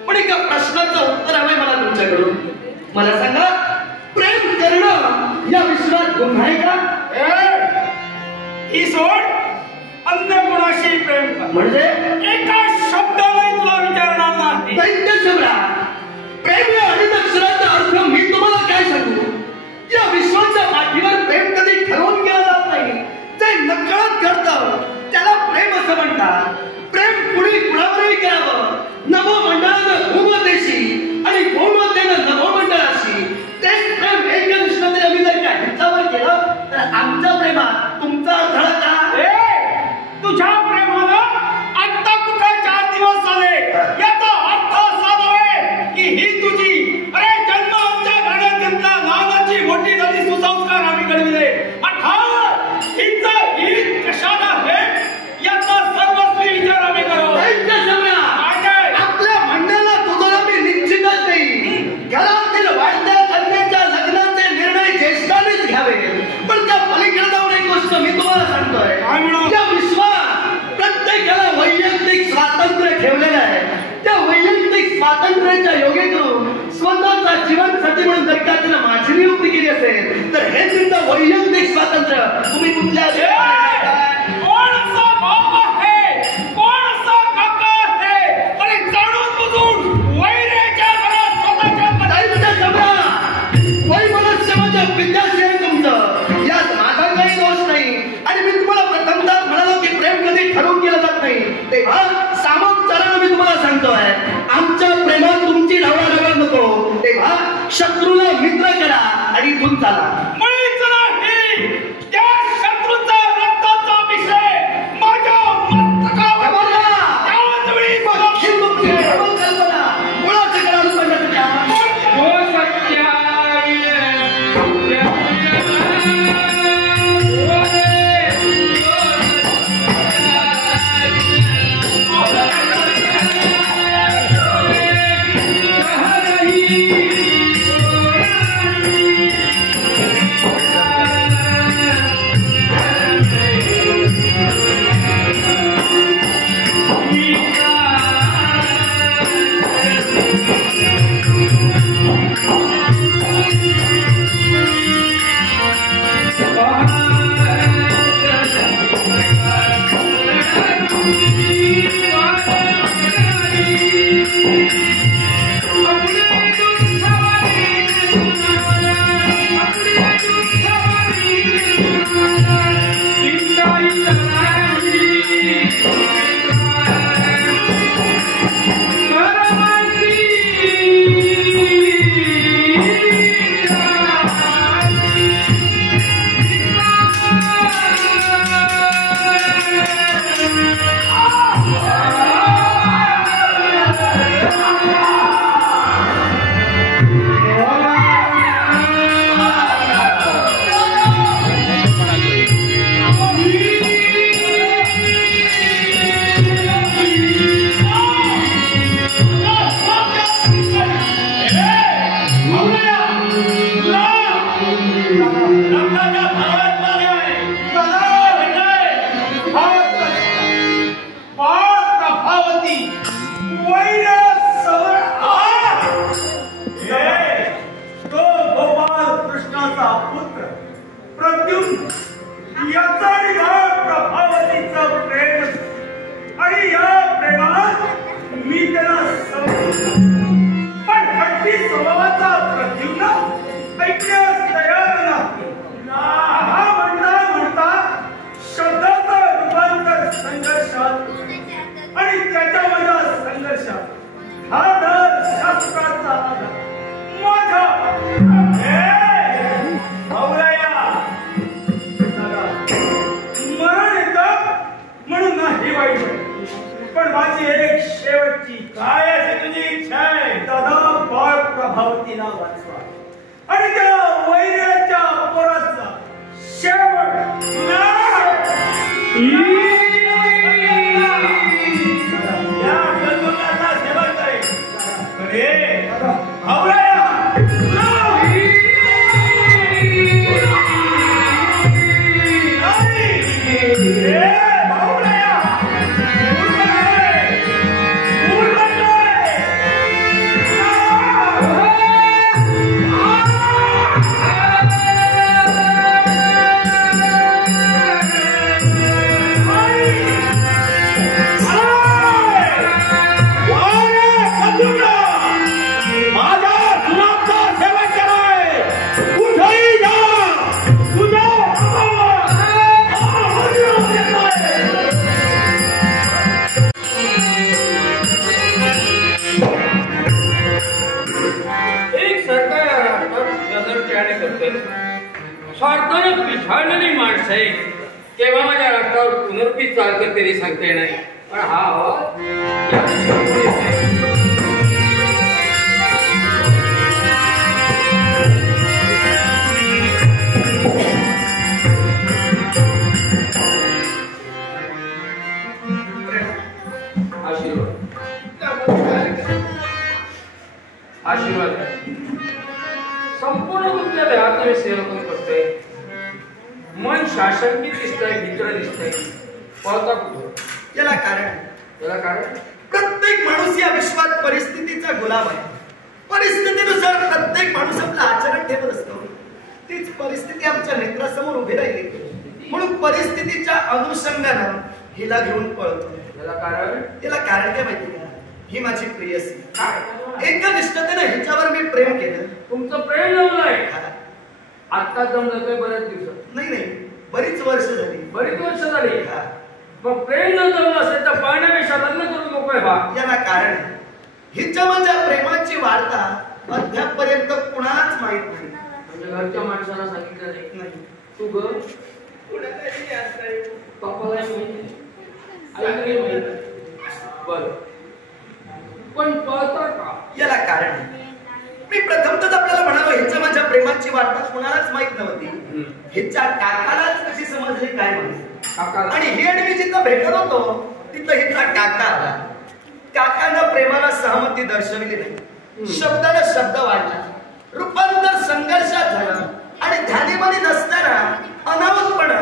पण एका प्रश्नाचं उत्तर हवंय मला तुमच्याकडून. मला सांगा, प्रेम करणं या विश्वात गुन्हा आहे का? ही सोड, अन्य कोणाशी प्रेम कर म्हणजे एका शब्दालाही तुला विचारणार नाही. दैत्य सम्राट, प्रेम या अनेक अक्षराचा अर्थ मी तुम्हाला काय सांगू? या विश्वाच्या पाठीवर प्रेम कधी ठरवून केलं जात नाही. जे नकळत घडतं त्याला प्रेम असं म्हणतात. प्रेम कुणी कुणावरही करावं, नभोमंडळानं भूमध्येशी आणि भूमध्येनं नभोमंडळाशी. ते प्रेम एकनिष्ठतेने आम्ही जर का ह्याच्यावर केलं तर आमच्या प्रेमात तुमचा अडथळा का? तुझ्या प्रेमाला आता कुठे 4 दिवस झाले याचा अर्थ असा नव्हे की ही तुझी जन्म आमच्या घरात घेतला, लहानाची मोठी झाली, सुसंस्कार आम्ही घडविले. अर्थात हिचं हित कशाला आहे याचा सर्वस्वी विचार आम्ही करू. आपल्या म्हणण्याला तुझा मी निश्चितच नाही. घरातील वाढत्या कन्याच्या लग्नाचे निर्णय ज्येष्ठानेच घ्यावे. पण त्या पलीकडे जाऊन एक गोष्ट मी तुम्हाला सांगतोय. या विश्वात प्रत्येकाला वैयक्तिक स्वातंत्र्य ठेवलेलं आहे. त्या वैयक्तिक स्वातंत्र्याच्या योगे करून स्वतःचा जीवनसाथी म्हणून जर का तिला माझी नियुक्ती केली असेल तर हे तुमचं वैयक्तिक स्वातंत्र्य तुम्ही कुठल्या कोण असा भाऊ आहे, कोण असा काका आहे, आणि जाणून बुजून वैराच्या घरात स्वतःच्या वैमनस्यमाच्या विद्यार्थी आहे तुमचं. यात माझा काही दोष नाही. आणि मी तुम्हाला प्रथमतः म्हणालो की प्रेम कधी ठरवून केलं जात नाही. तेव्हा सामोपचारानं मी तुम्हाला सांगतोय, आमच्या प्रेमात तुमची ढवळाढवळ नको. तेव्हा शत्रूला मित्र करा आणि इथून चाला. मुळीच नाही. त्या शत्रूचा रक्ताचा विषय माझ्या मस्तकावर त्याच वेळी मुळाचं करायला पण माझी एक शेवटची काय अशी तुझी इच्छा आहे? दादा बाळ प्रभावतीला वाचवा आणि त्या वैर्याच्या पोराचा शेवट या गंगोलाचा शेवट आहे. अरे आवळ्या भांडणी माणसं आहे केव्हा माझ्या रक्तावर पुनर्पीत चालतं तरी सांगता नाही पण हा आशीर्वाद संपूर्ण तुमच्या देहात मी सेवक करतोय मन शासनकी दिसतंय मित्र दिसतंय पळता कुठं याला कारण प्रत्येक माणूस या विश्वात परिस्थितीचा गुलाम आहे. परिस्थितीनुसार प्रत्येक माणूस आपलं आचरण ठेवत असतो. तीच परिस्थिती आमच्या नेत्रासमोर उभी राहिली म्हणून परिस्थितीच्या अनुषंगानं हिला घेऊन पळतो. याला कारण काय माहिती का? ही माझी प्रियसी. एका निष्ठतेने हिच्यावर मी प्रेम केलं. तुमचं प्रेम जमलंय आता जमलं काय बऱ्याच दिवसात? नाही बरीच वर्ष झाली. मग प्रेम न जमलं असेल तर पाण्यापेक्षा लग्न करून नकोय बा. याला कारण हिच्या माझ्या प्रेमाची वार्ता अद्यापर्यंत कुणालाच माहित नाही. म्हणजे घरच्या माणसाला सांगितलं नाही. तू ग पप्पाला बर पण पळता का? याला कारण मी प्रथमतच आपल्याला म्हणालो हिच्या माझ्या प्रेमाची वार्ता कुणालाच माहित नव्हती. हिच्या काकालाच कशी समजली काय माहिती. आणि ही आणि मी जिथं भेटत होतो तिथं हिचा काका आला. काकानं प्रेमाला सहमती दर्शवली नाही. शब्दाला शब्द वाढला. रूपांतर संघर्षात झालं आणि ध्यानीमनी नसताना अनावधपणे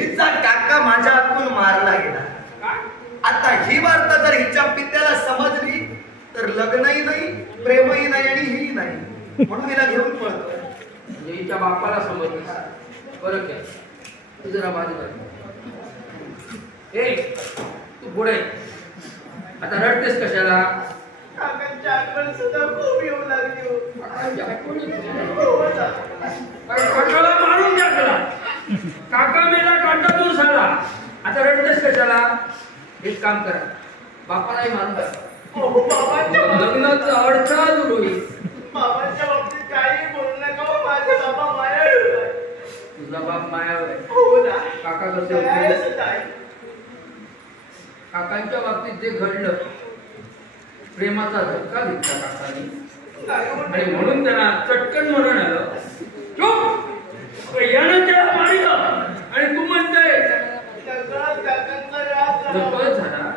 हिचा काका माझ्या हातून मारला गेला. आता ही वार्ता जर हिच्या पित्याला समजली तर लग्नही नाही प्रेमही नाही आणि ही नाही म्हणून हिला घेऊन पळतो. हिच्या बापाला समजलं बरं क्या तू जरा बाजूला तू पुढे आता रडतेस कशाला? काकांच्या आठवण सुद्धा खूप येऊ लागली. काकाला मारून टाकला. काका मेला काटा दूर झाला. आता रडतेस कशाला? एक काम करा बापालाही मारून टाका. लग्नाचा अडथळा दूर होईल. बाबांच्या बाबतीत काही बोलू नका. माझा बाबा मायाळू आहे. तुझा बाप मायावर आहे. हो ना. काका कसे होते? काकांच्या बाबतीत जे घडलं प्रेमाचा धक्का घेतला काकाने आणि म्हणून त्यांना चटकन मरण आलं. चुप यानं त्याला मारिलं आणि तू म्हणतोय नकळत झाला.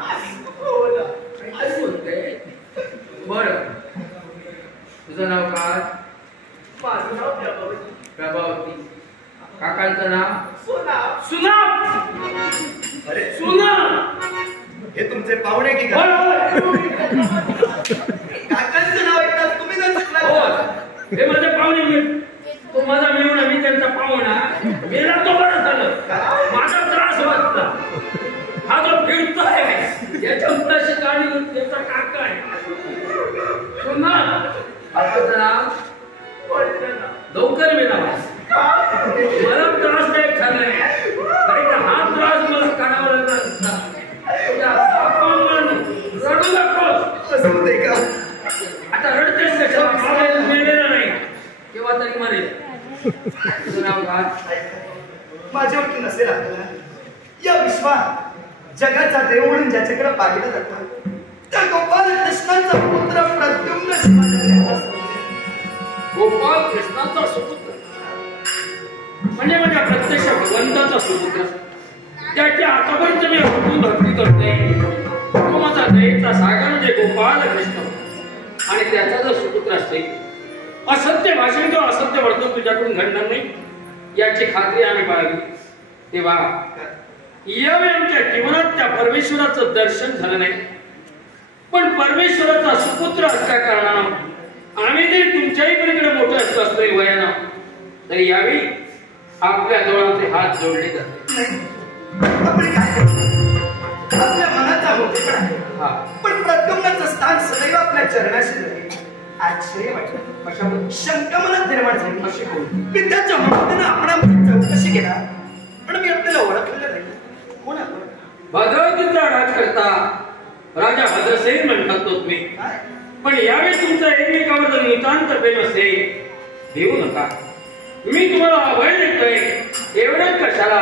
काय बोलते? बरं तुझं नाव काय? माझं नाव प्रभावती. काकांचं नाव सुना. अरे सुना. हे तुमचे पाहुणे की काय? काकांचं नाव ऐकतात तुम्ही हे माझे पाहुणे. तो माझा मेवणा मी त्यांचा पाहुणा. मेला तो बरं झालं. माझा त्रास वाटला. हा जो फिरतोय याच्या मुलाशी काढून त्याचा काका आहे. सुना काकाचं नाव लवकर मेला. मला त्रासदायक झालाय. हा त्रास मला काढावा लागला असता. रडू नकोस. आता रडतेस कशा? मेलेला नाही केव्हा तरी मरेल. तुझं नाव काय? माझ्यावरती नसेल आपल्याला या विश्वात जगाचा देव म्हणून ज्याच्याकडे पाहिलं जातं त्या गोपाल कृष्णाचा पुत्र प्रद्युम्न. गोपाल कृष्णाचा सुपुत्र म्हणजे माझ्या प्रत्यक्ष भगवंताचा सुपुत्र. त्याच्या आतापर्यंत मी अपूर्ण भक्ती करते. तो माझा दयेचा सागर म्हणजे गोपाल कृष्ण आणि त्याचा जर सुपुत्र असते असत्य भाषण किंवा असत्य वर्तन तुझ्याकडून घडणार नाही याची खात्री आम्ही बाळगली. तेव्हा यावेळी आमच्या जीवनात त्या परमेश्वराचं दर्शन झालं नाही. पण परमेश्वराचा सुपुत्र असल्या कारणानं आम्ही जरी तुमच्याही पलीकडे मोठं असतोय वयानं तरी यावेळी आपल्या जवळचे हात जोडले जाते. आपल्या मनाचा मोठेपणा पण प्रद्युम्नाचं स्थान सदैव आपल्या चरणाशी झाले. आश्चर्य वाटलं. शंका मनात निर्माण झाली. अशी विद्याच्या मनात आपण चौकशी केला पण मी आपल्याला ओळखलेलं नाही. कोण आपण? भद्रावतीचा राजकर्ता राजा भद्रसेन म्हणतात तो तुम्ही. पण यावेळी तुमचा एकमेकावर जर नितांत प्रेम असेल घेऊ नका. मी तुम्हाला अभय देतोय एवढंच कशाला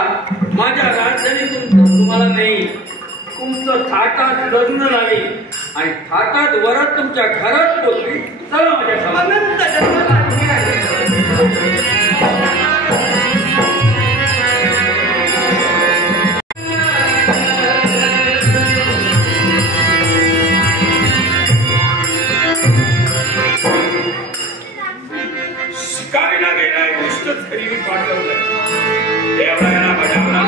माझ्या राजधानीतून तुम्हाला नाही तुमचं थाटात लग्न लावी आणि थाटात वरात तुमच्या घरात पोचली. चला माझ्या अनंत जन्माला मी आहे. शिकारीला गेलाय गोष्टच खरी मी पाठवलंय एवढ्या बजावला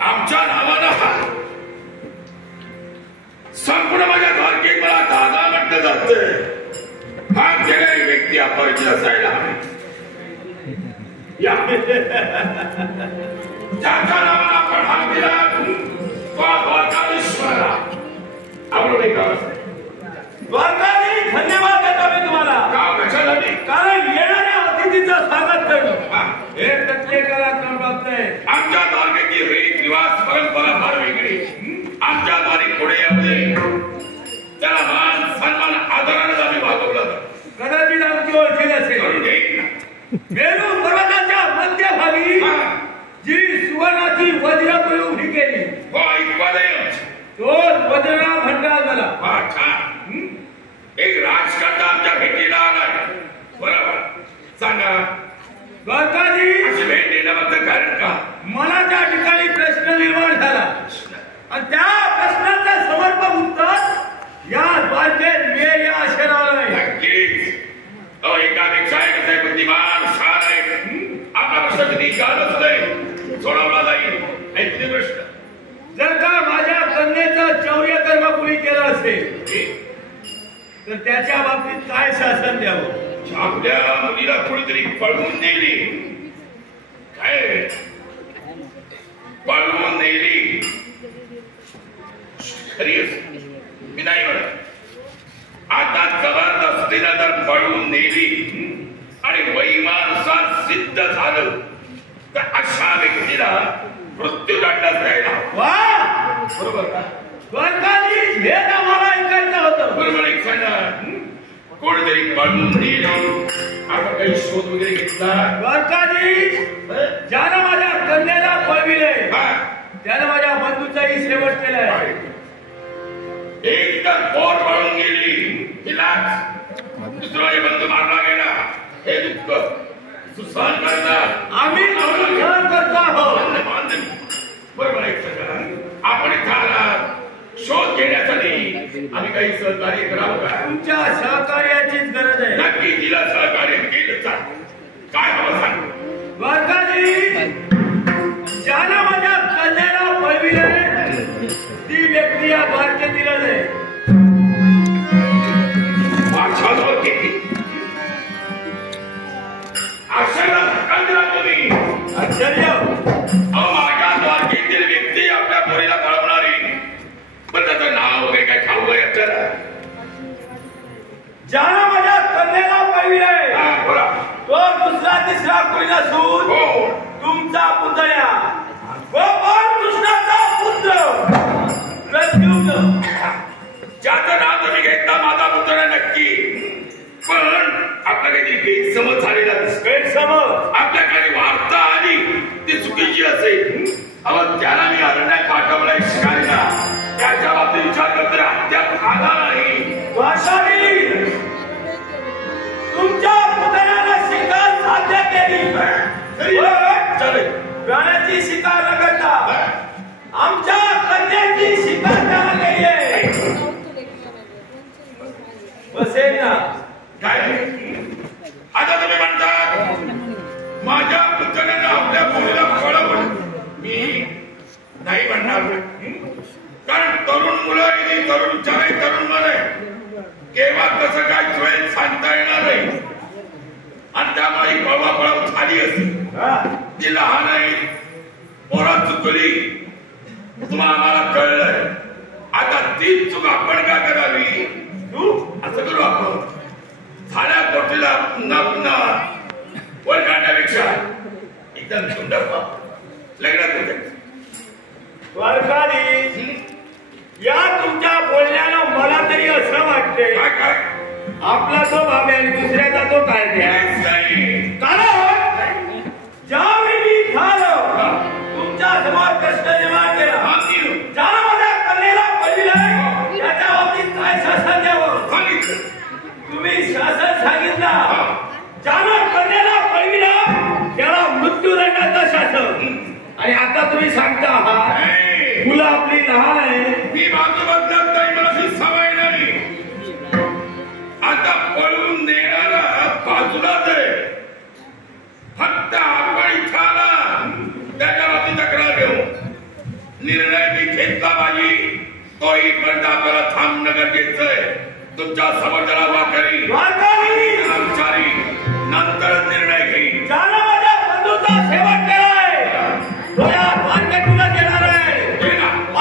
आमच्या नावानं संपूर्ण माझ्या द्वारकेत मला दादा म्हटलं जातं. हा जगाई व्यक्ती अपरिचित असायला हवी. ज्याच्या नावानं आपण हात दिला तो द्वारकाधीश्वराला आवडून एक द्वारकाधीश धन्यवाद देतो मी तुम्हाला. का कशासाठी? कारण येणाऱ्या अतिथीचं स्वागत करणं हे प्रत्येकाला कळत नाही. आमच्या द्वारकेची रीत रिवाज परंपरा फार वेगळी. आमच्या द्वारी पुढे येते त्याला मान सन्मान आदराने आम्ही वागवलं. कदाचित आमची ओळखी नसेल. करून देईन ना. मेरू पर्वताच्या मध्यभागी जी सुवर्णाची वज्रपुरी उभी केली हो ऐकवा दे. तो वज्रा भंडार झाला. हा छान. एक राजकर्ता आमच्या भेटीला आलाय. बरोबर सांगा द्वारकाधीश अशी भेट देण्याबद्दल कारण का? मला त्या ठिकाणी प्रश्न निर्माण झाला आणि त्या प्रश्नाचं समर्पक उत्तर या द्वारकेत मिळेल या आशेने. नक्कीच. एकापेक्षा एक असे बुद्धिमान हुशार आहे. आपला प्रश्न कधी कालच नाही सोडवला जाईल. ऐकले प्रश्न. जर का माझ्या कन्येचं चौर्य कर्म कुणी केलं असेल तर त्याच्या बाबतीत काय शासन द्यावं? आपल्या मुलीला कुणीतरी पळवून नेली. काय पळवून नेली? खरी मी नाही म्हणत. आता जबरदस्तीनं जर पळवून नेली आणि वैमानुसार सिद्ध झालं तर अशा व्यक्तीला मृत्यूदंड द्यायला. वा बरोबर का? द्वारकाधीश हे आम्हाला ऐकायचं होतं. बरोबर ऐकायला. कोणतरी पळवून नेलं. आपण काही शोध वगैरे घेतला? द्वारकाधीश ज्यानं माझ्या कन्याला पळविले हा. त्यानं माझ्या बंधूचाही शेवट केलाय. एक तर पोर पळून गेली हिलाच दुसरा बंधू मारला गेला. हे दुःख सुसान करतात. आम्ही सहन करतो आहोत. बरोबर आहे. आपण इथं आलात शोध घेण्यासाठी आम्ही काही सहकार्य करावं का? तुमच्या सहकार्याचीच गरज आहे. नक्की तिला सहकार्य केलं चाल. काय हवं सांग. द्वारकाधीश ज्यानं माझ्या कन्याला पळविले ती व्यक्ती या द्वारकेतील आहे. माझ्याजवळ किती आश्चर्य धक्का दिला तुम्ही. आश्चर्य माझ्या द्वारकेतील व्यक्ती आपल्या पोरीला पळवणारी. पण त्याचं नाव वगैरे काय ठाऊक आहे आपल्याला? ज्यानं माझ्या कन्याला पळविले बोला. तो दुसरा तिसरा कोणी नसून हो तुमचा पुतण्या गोपाळ कृष्णाचा पुत्र प्रद्युम्न. ज्याचं नाव तुम्ही घेतला माझा पुत्र नक्की. पण आपल्या काहीतरी गैरसमज झालेला दिसतोय. गैरसमज आपल्याकडे वार्ता आली ती चुकीची असेल. त्याला मी अरण्यात पाठवलाय शिकारीला. त्याच्या बाबतीत विचार करता अद्याप आला नाही. भाषावी तुमच्या पुतण्याला शिकार साध्य केली. चालेल. प्राण्याची शिकार न करता आमच्या कन्याची शिकार त्याला केली आहे. बसेल ना. काय आता तुम्ही म्हणतात माझ्या पुतण्यानं आपल्या पोरीला पळवलं. मी नाही म्हणणार. कारण तरुण मुलं आणि तरुण विचार आहे. तरुण मन आहे. केव्हा कसं काय वेळ सांगता येणार नाही. आणि त्यामुळे पळवा झाली असती. ती लहान आहे. पोरात चुकली. तुम्हाला आम्हाला कळलंय. आता तीच चूक आपण काय करावी? असं करू आपण झाल्या बाबतीला पुन्हा पुन्हा वर काढण्यापेक्षा एकदम सुंदर लग्नात होते. द्वारकाधीश, या तुमच्या बोलण्यानं मला तरी असं वाटतंय काय आपला तो बाबा आणि दुसऱ्याचा तो काय द्या. कारण ज्यावेळी झालं तुमच्या समोर प्रश्न निर्माण केला, ज्याला माझ्या कन्येला पहिलं त्याच्या बाबतीत काय शासन द्यावं तुम्ही शासन सांगितलं. ज्यानं कन्येला पहिलं त्याला मृत्यूदंडाचं शासन, आणि आता तुम्ही सांगता आहात मुलं आपली लहान आहे. मी बाजू बदलत नाही, मला ती सवय नाही. आता पळून नेणारा बाजूलाच आहे. फक्त आपण इथं आला त्याच्या बाबतीत तक्रार घेऊ. निर्णय मी घेतला पाहिजे, तो इथपर्यंत आपल्याला थांबणं गरजेचं आहे. तुमच्या समोर त्याला वाकरी विचारी नंतर निर्णय घेईल. ज्यानं माझ्या बंधूचा शेवट केलाय तो या द्वारकेतूनच येणार आहे.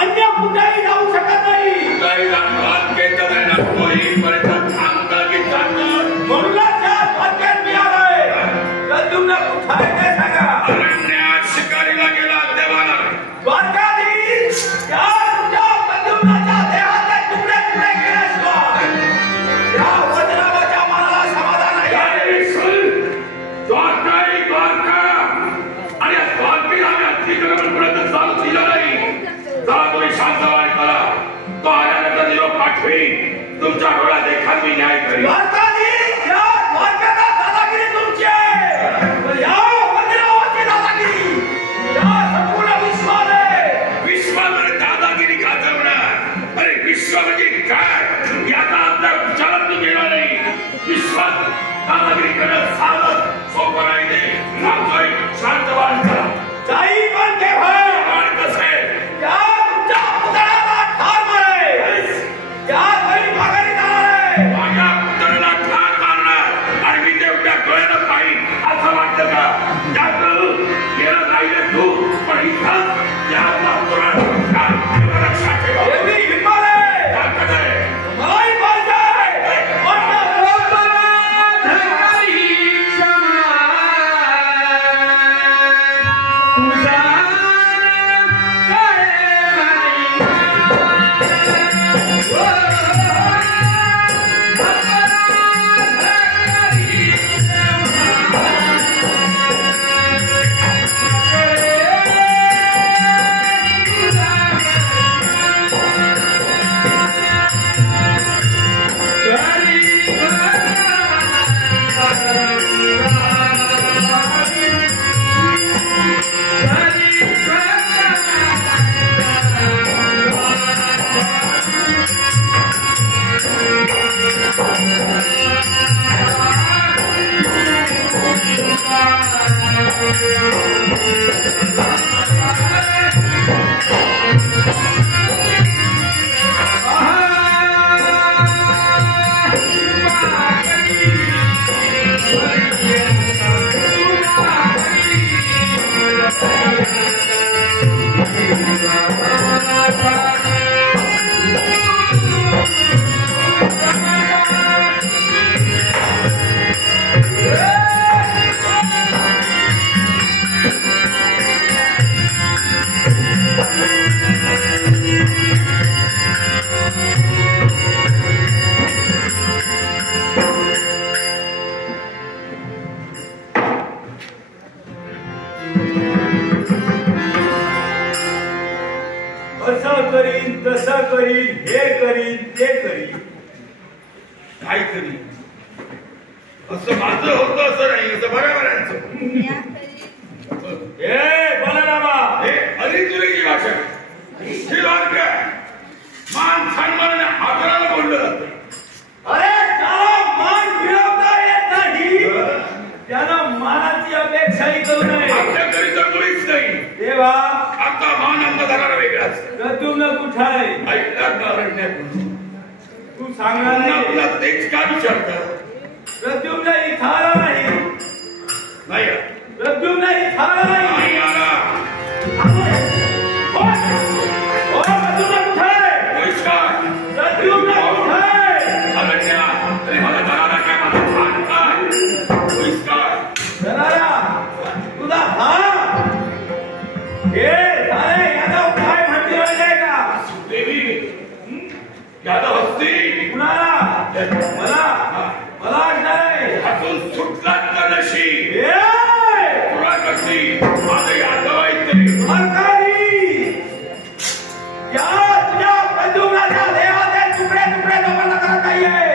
अन्य कुठेही जाऊ शकत नाही. कुठेही द्वारकेत जाणार तोहीपर्यंत थांबता की थांबणार. म्हणूनच या द्वारकेत मी आलोय. तर तुम्ही कुठे आहे ते सांगा. अरण्यात शिकारीला गेला तेव्हा द्वारकाधीश, या तुमच्या बंधूच्या देहाचे तुकडे तुकडे केल्याशिवाय या वज्रावाच्या मनाला समाधान नाही. द्वारका आणि या द्वारकेला आम्ही अतिक्रमणपर्यंत चालू दिलं नाही. चला तुम्ही शांतवाणी करा. तो आल्यानंतर निरोप पाठवी. तुमच्या डोळ्यात एखाद मी न्याय करेल. द्वारकाधीश, या द्वारकेचा दादागिरी तुमची आहे. तर या वज्रावाची दादागिरी या संपूर्ण विश्वाने. विश्वामध्ये दादागिरी का जमणार? अरे विश्व म्हणजे काय याचा आपल्या विचारात मी गेला नाही. विश्वात दादागिरी करणं साधं सोपं नाही. ते शांतवान करा. जाई पण केव्हा कसं आहे या तुमच्या पुतळ्याला ठार मारे. या घरी माघारी जाणार आहे. माझ्या पुतळ्याला ठार मारणार आणि मी तेवढ्या डोळ्यानं पाहिजे असं वाटतं का? त्यातून गेलं नाही तू पण इथं यातला पुराण लक्षात ठेवा. एवढी हिंमत आहे ताकद आहे. मलाही पाहिजे. असं करीन तसं करीन हे करीन ते करीन काय करी असं माझं होतं असं नाही. असं बरोबरांचं बलरामा हे अलितुरीची भाषा. श्रीलंका मान सन्मानाने आदराला बोललं जातं. अरे त्याला मान मिळवता येत नाही त्यानं मानाची अपेक्षाही करू नये. आपल्या घरी तर मुळीच नाही. देवा आता मान अंमलदाराला वेगळाच. प्रद्युम्न कुठं आहे? ऐकणार का अरण्यात? तू सांगणार नाही. तुला तेच का विचारतात? प्रद्युम्न इथं आला नाही. नाही प्रद्युम्न इथं आला नाही. नाही आला. प्रद्युम्न कुठं आहे? होईस काय? प्रद्युम्न कुठं आहे? अरण्या, अरे मला जरा काय माझं ठाण काय? माझं यादव आहे ते. या तुझ्या बंधुराच्या देहाचे तुकडे तुकडे लोकांना करत नाहीये.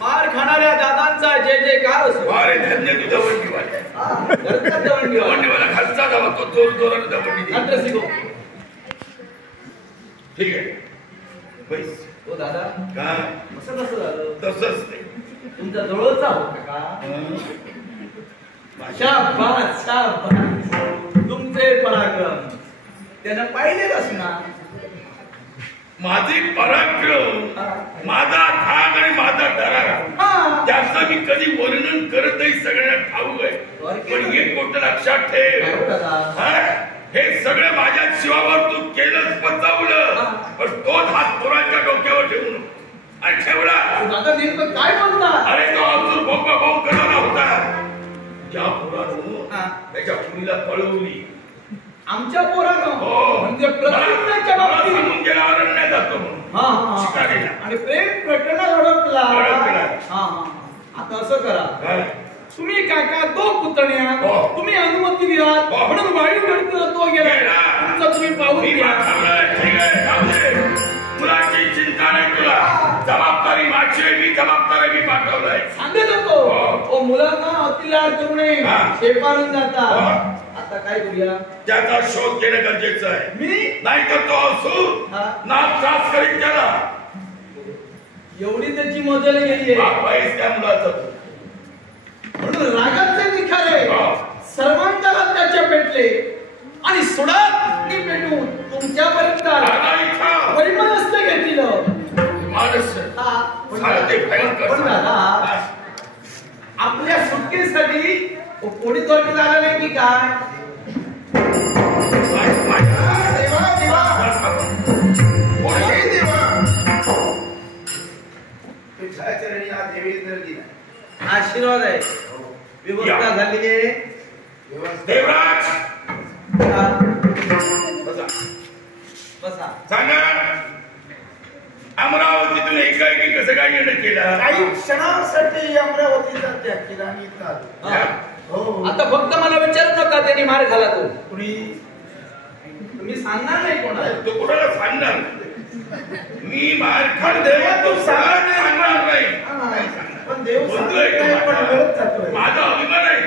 मार खाणाऱ्या दादांचा जे जे कार असो. अरे धन्य तू दवंडीवाला खालचा जावा तो जोर जोराने दवंडी. ठीक आहे पैस. हो दादा काय कसं कसं झालं तसंच ते तुमचा जवळचा होता का? शाबास शाबास तुमचे पराक्रम त्यानं पाहिलेलंच ना. माझी पराक्रम माझा ठाक आणि माझा दरारा त्याचं मी कधी वर्णन करत नाही. सगळ्यांना ठाऊक आहे. पण हे गोष्ट लक्षात ठेव. हे सगळं माझ्या शिवावर तू केलंच बचावलं. पण तोच हात पोरांच्या डोक्यावर ठेवून आणि ठेवला. दादा नेमकं काय बोलता? अरे तो अजून बोंबा बोंब करणारा होता. ज्या पोरानं त्याच्या मुलीला पळवली आमच्या पोरानं हो म्हणजे प्रत्येकाच्या बाबतीत सांगून गेला अरण्य जातो म्हणून. शिकारीला आणि प्रेम प्रकरणात अडकला. अडकला. आता असं करा काय? तुम्ही काका तो पुतण्या हो. तुम्ही अनुमती द्या म्हणून वायू गणित तो गेला. तुमचं तुम्ही पाहून घ्या. ठीक आहे जाऊ दे. मुलाची चिंता नाही तुला. जबाबदारी माझी आहे. मी जबाबदारी मी पाठवलंय. सांगत होतो ओ मुलांना अतिलाड करू नये. शेपारून जाता. आता काय करूया? त्याचा शोध घेणं गरजेचं आहे. मी नाही तर तो असू नाक त्रास करीत त्याला. एवढी त्याची मजल गेली पैस त्या मुलाचं म्हणून रागाचे निखारे सर्वांच्याला त्याचे पेटले आणि सुडात पेटून तुमच्यापर्यंत परिमनस्थ घेतलं. आपल्या सुटकेसाठी कोणी तोटी झाला नाही की काय? आशीर्वाद आहे. व्यवस्था झाली आहे. देवराज बसा. सांगा अमरावतीतून एकाएकी कसं काय येणं केलं? काही क्षणासाठी अमरावतीचा त्याग केला आणि इथं आलो. आता फक्त मला विचारू नका त्यांनी मार खाला तो. तुम्ही सांगणार नाही कोणाला. तू कोणाला सांगणार? मी मार खाल देवा तू सांगणार नाही. पण देव सांगतोय पण मिळत जातोय. माझा अभिमान आहे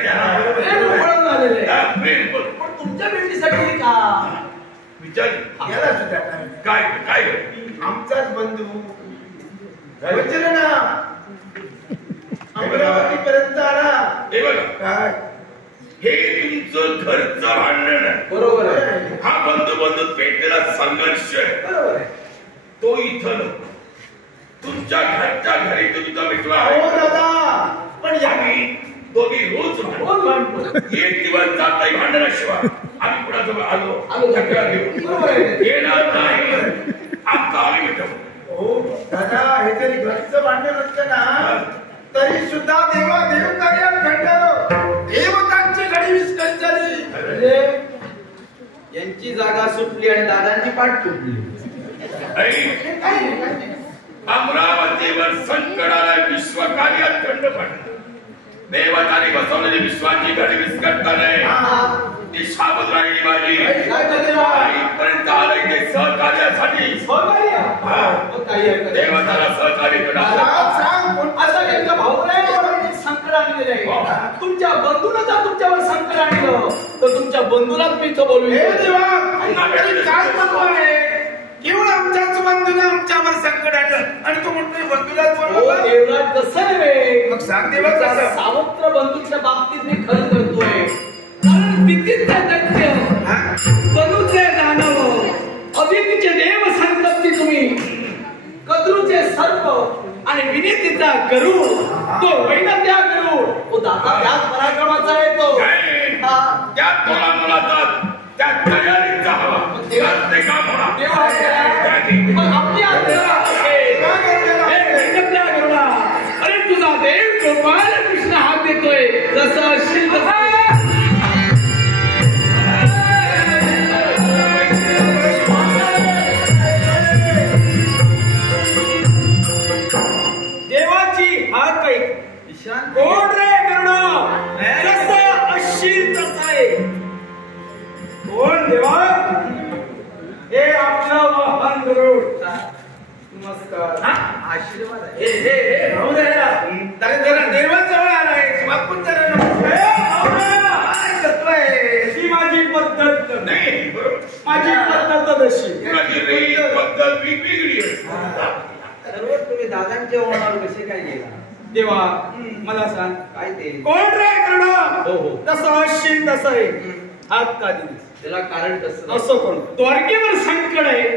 त्या प्रेम. पण तुमच्या भेटीसाठी का विचार गेला सुद्धा काय काय आमचाच बंधू वचन ना अमरावती पर्यंत आला. हे बघा काय हे तुमचं घरचं भांडण आहे. बरोबर आहे. हा बंधू पेटलेला संघर्ष आहे. बरोबर आहे. तो इथं तुमच्या घरच्या घरी तुमचा मित्र आहे. हो दादा पण आम्ही दोघी रोज भांडतो. एक दिवस जात नाही भांडणाशिवाय. आम्ही कुणाजवळ आलो तक्रार घेऊन येणार नाही. आमचा आम्ही मिटवू. हो दादा हे तरी घरचं भांडण असतं ना तरी सुद्धा देवा देव कार्यात घडलं. देवतांची घडी विस्कळीत झाली. यांची जागा सुटली आणि दादांची पाठ तुटली. अमरावतीवर संकट आलंय. विश्व कार्यात खंड पडला. देवतांनी बसवलेली विश्वाची घडी विस्कटता नाही. ती शाबत राहिली माझी. इथपर्यंत आलंय ते सहकार्यासाठी. देवताला सहकार्य करणार. असं त्यांच्या भाऊने संकट आणलेलं आहे. तुमच्या बंधूनं जर तुमच्यावर संकट आणलं तर तुमच्या बंधूलाच मी इथं बोलू. हे देवा काय म्हणतो आहे? केवळ आमच्याच बंधूने आमच्यावर संकट आणलं आणि तो म्हणतोय बंधूलाच बोलवा. देवराज कसं रे? मग सांग देवा कसं? सावत्र बंधूच्या बाबतीत मी खरं करतोय. कारण भीतीचे दैत्य बंधूचे दानव अदितीचे देव संकल्पी तुम्ही कद्रूचे सर्प आणि विनीतीचा गरुड तो वैनत्या गरुड तो दादा त्याच पराक्रमाचा आहे. तो त्या तोला मुलाचा त्या तयारीचा हवा ते काम होणार. आपली हात काही कोण रे गरुडा जसा असशील तसा आहे कोण देवा हे आपलं वाहन गरुड नमस्कार आशीर्वाद आहे. हे भाऊ जरा देवाजवळ आलाय बापून जरा काय करतोय ही माझी पद्धत नाही बरोबर माझी पद्धत अशी तुझी पद्धत वेगवेगळी आहे. सर्व तुम्ही दादांच्या ओळावर कसे काय गेला देवा मला सांग काय ते कोण रे करणा हो, हो. तसं असशील तसं आहे हात का दिलीस त्याला कारण कसं असं कोण द्वारकेवर संकट आहे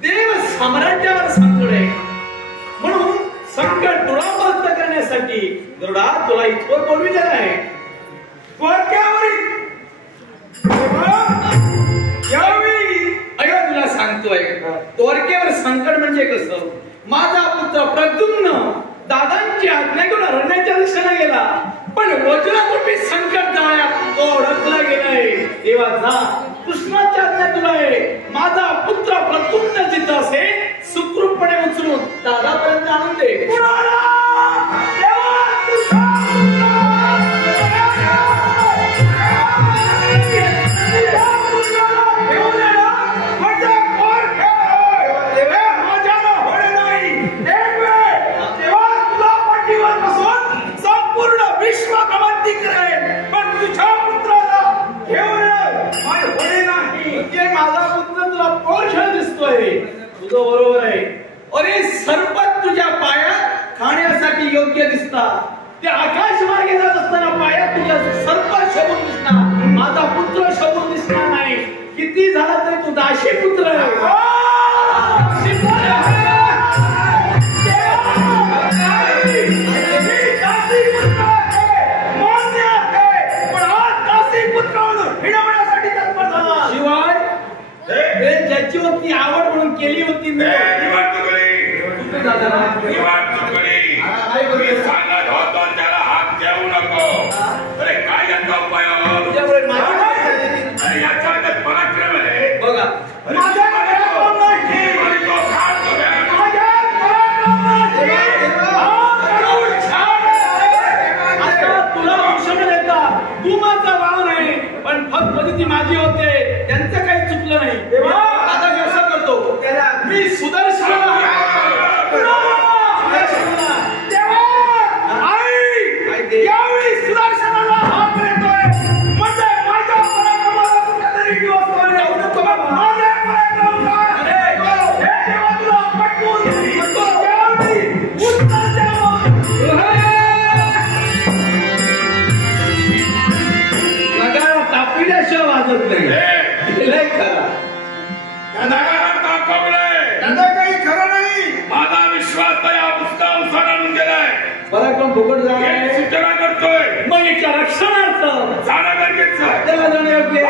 देव साम्राज्यावर संकट आहे म्हणून संकट दुरावस्त करण्यासाठी गरुडा तुला इथवर बोलविलेलं आहे द्वारक्यावरील यावेळी अयो तुला सांगतोय द्वारकेवर संकट म्हणजे कसं माझा पुत्र प्रद्युम्न दादांची आज्ञा घेऊन अरण्याच्या दिशेला गेला पण वज्ररूपी संकट जाळ्यात तो अडकला गेलाय देवा जा कृष्णाची आज्ञा तुला आहे माझा पुत्र प्रद्युम्न जिथं असेल सुखरूपपणे उचलून दादापर्यंत आणून दे माझा पुत्र तुला पोषण दिसतोय तुझं बरोबर आहे अरे सरपत तुझ्या पायात खाण्यासाठी योग्य दिसतात ते आकाश मार्गे जात असताना पायात तुझ्या सरपत शोभून दिसणार माझा पुत्र शोभून दिसणार नाही किती झाला तरी तू दाशी पुत्र आहे ज्याची होती आवड म्हणून केली होती सांगत होतो त्याला हात देऊ नको अरे काय याचा उपाय अरे याचा पराक्रम आहे बघा तुला औषध देता तू माझा वाहन आहे पण फक्त ती माझी होते त्यांचं काही चुकलं नाही आता कसं करतो मी सुदर्शनाला यावेळी सुदर्शनाला हात देतोय म्हणजे माझ्या पराक्रमाला कुठेतरी दिवस जाऊ नको माझ्या पराक्रमाला हे देवा तुला पटवून यावेळी उत्तर द्यावं नगारा तापिल्याशिवाय वाजत नाही खरा काही खरं नाही माझा विश्वास या पुस्तकावर आणून गेलाय पराक्रम फुकट जाणार सूचना करतोय मग याच्या रक्षणार्थ जाणं गरजेचं आहे त्याला जाणं योग्य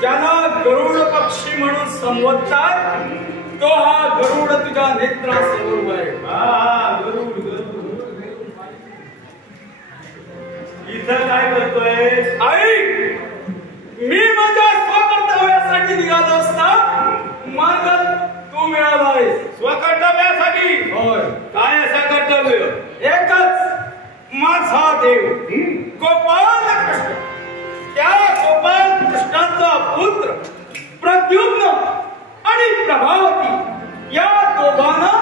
ज्याला गरुड पक्षी म्हणून संबोधतात तो हा गरुड तुझ्या नेत्रासमोर आहे इथं काय करतोय ऐक मी माझ्या स्वकर्तव्यासाठी निघालो असता मार्ग तू मिळालायस स्वकर्तव्यासाठी होय काय असं कर्तव्य एकच माझा देव गोपाल कृष्ण त्या गोपाल कृष्णाचा पुत्र प्रद्युम्न आणि प्रभावती या दोघांना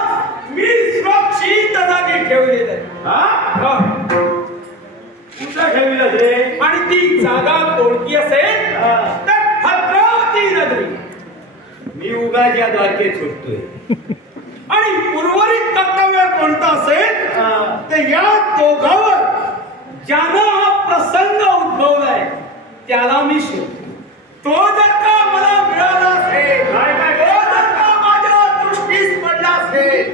मी सुरक्षित जागी ठेवलेलं आहे कुठं ठेवलं रे आणि ती जागा कोणती असेल तर भद्रावती नगरी मी उगाच या द्वारकेत सुटतोय आणि उर्वरित कर्तव्य कोणतं असेल तर या दोघांवर ज्यानं हा प्रसंग उद्भवलाय त्याला मी शोधतो तो जर का मला मिळाला असेल तो जर का माझ्या दृष्टीस पडला असेल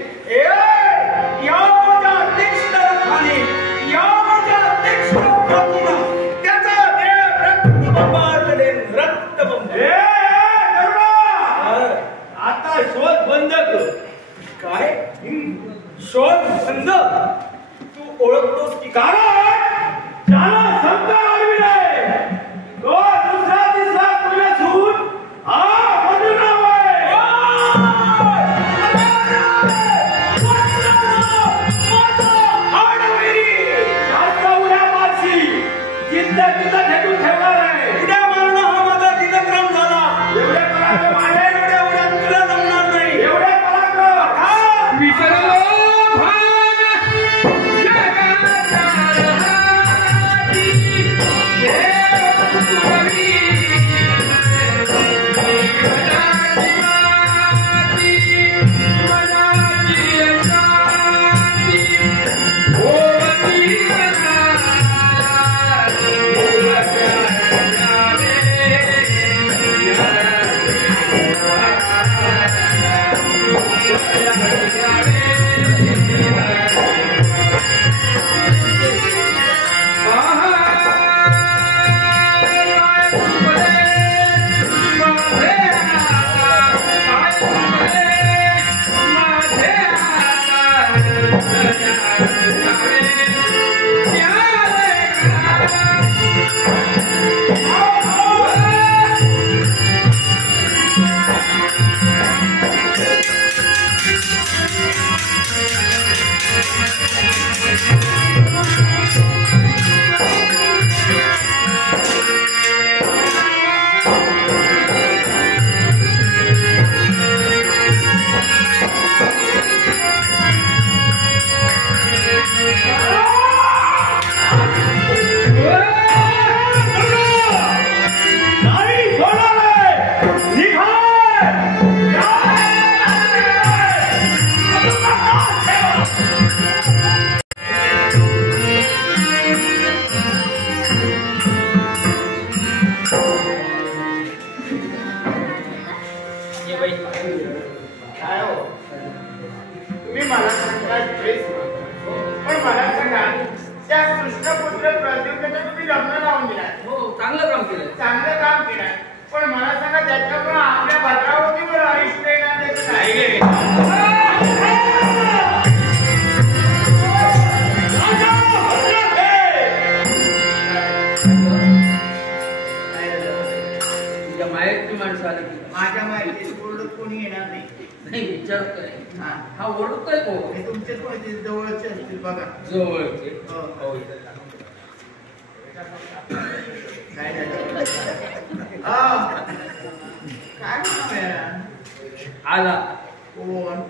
या माझ्या तीक्ष्ण रथाने या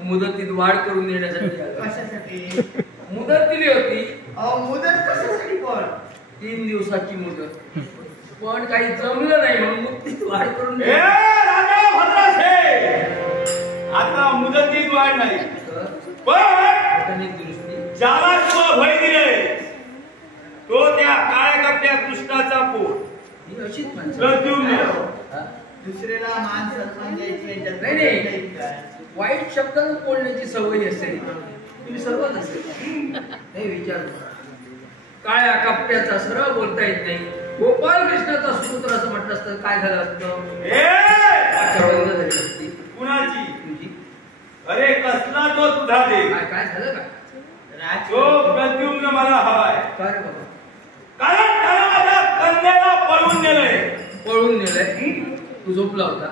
मुदतीत वाढ करून देण्यासाठी कशासाठी मुदत दिली होती. मुदत कशासाठी पण 3 दिवसाची मुदत, पण काही जमलं नाही म्हणून मुदतीत वाढ करून आता मुदतीत वाढ नाही पण ज्याला तुला भय दिले तो त्या काळ्या कपड्या कृष्णाचा पोट अशीच दुसऱ्याला मान सन्मान द्यायची नाही वाईट शब्दानं बोलण्याची सवय असेल तुम्ही सर्वच असेल नाही विचार काळ्या कपड्याचा सरळ बोलता येत नाही. गोपाल कृष्णाचा सुपुत्र असं म्हटलं असतं काय झालं असतं. झाली असती कुणाची तुझी. अरे कसला तो तुझा दे काय झालं का तो प्रद्युम्न मला हवाय. काय रे बाबा. कारण त्याला माझ्या कन्याला पळून नेलंय. तू झोपला होता.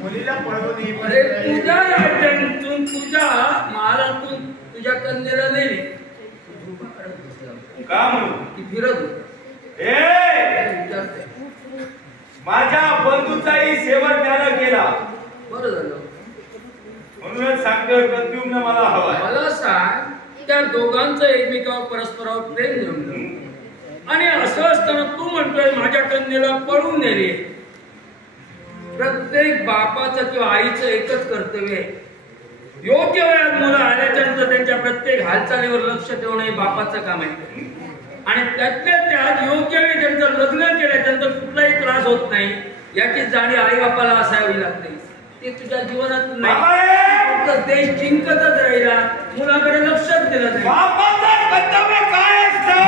मुलीला पळवून अरे तुझ्या राज्यातून तुझ्या महाराष्ट्रातून तुझ्या कन्याला नेले का म्हणून की फिरत होत. माझ्या बंधूचाही सेवन त्यानं केला. बरं झालं म्हणूनच सांगतोय प्रद्युम्न मला हवाय. मला सांग त्या दोघांचं एकमेकावर परस्परावर प्रेम जमलं आणि असं असताना तू म्हणतोय माझ्या कन्येला पळून नेले. प्रत्येक बापाचं किंवा आईचं एकच कर्तव्य आहे. योग्य वेळात मुलं आल्याच्या नंतर त्यांच्या प्रत्येक हालचालीवर लक्ष ठेवणं हे बापाचं काम आहे. आणि त्यातल्या त्यात योग्य वेळी त्यांचं लग्न केल्यानंतर कुठलाही त्रास होत नाही याची जाणीव आई बापाला असावी लागते. ते तुझ्या जीवनात नाही फक्त देश जिंकतच राहिला मुलाकडे लक्षच दिलं नाही. बापाचं कर्तव्य काय असतं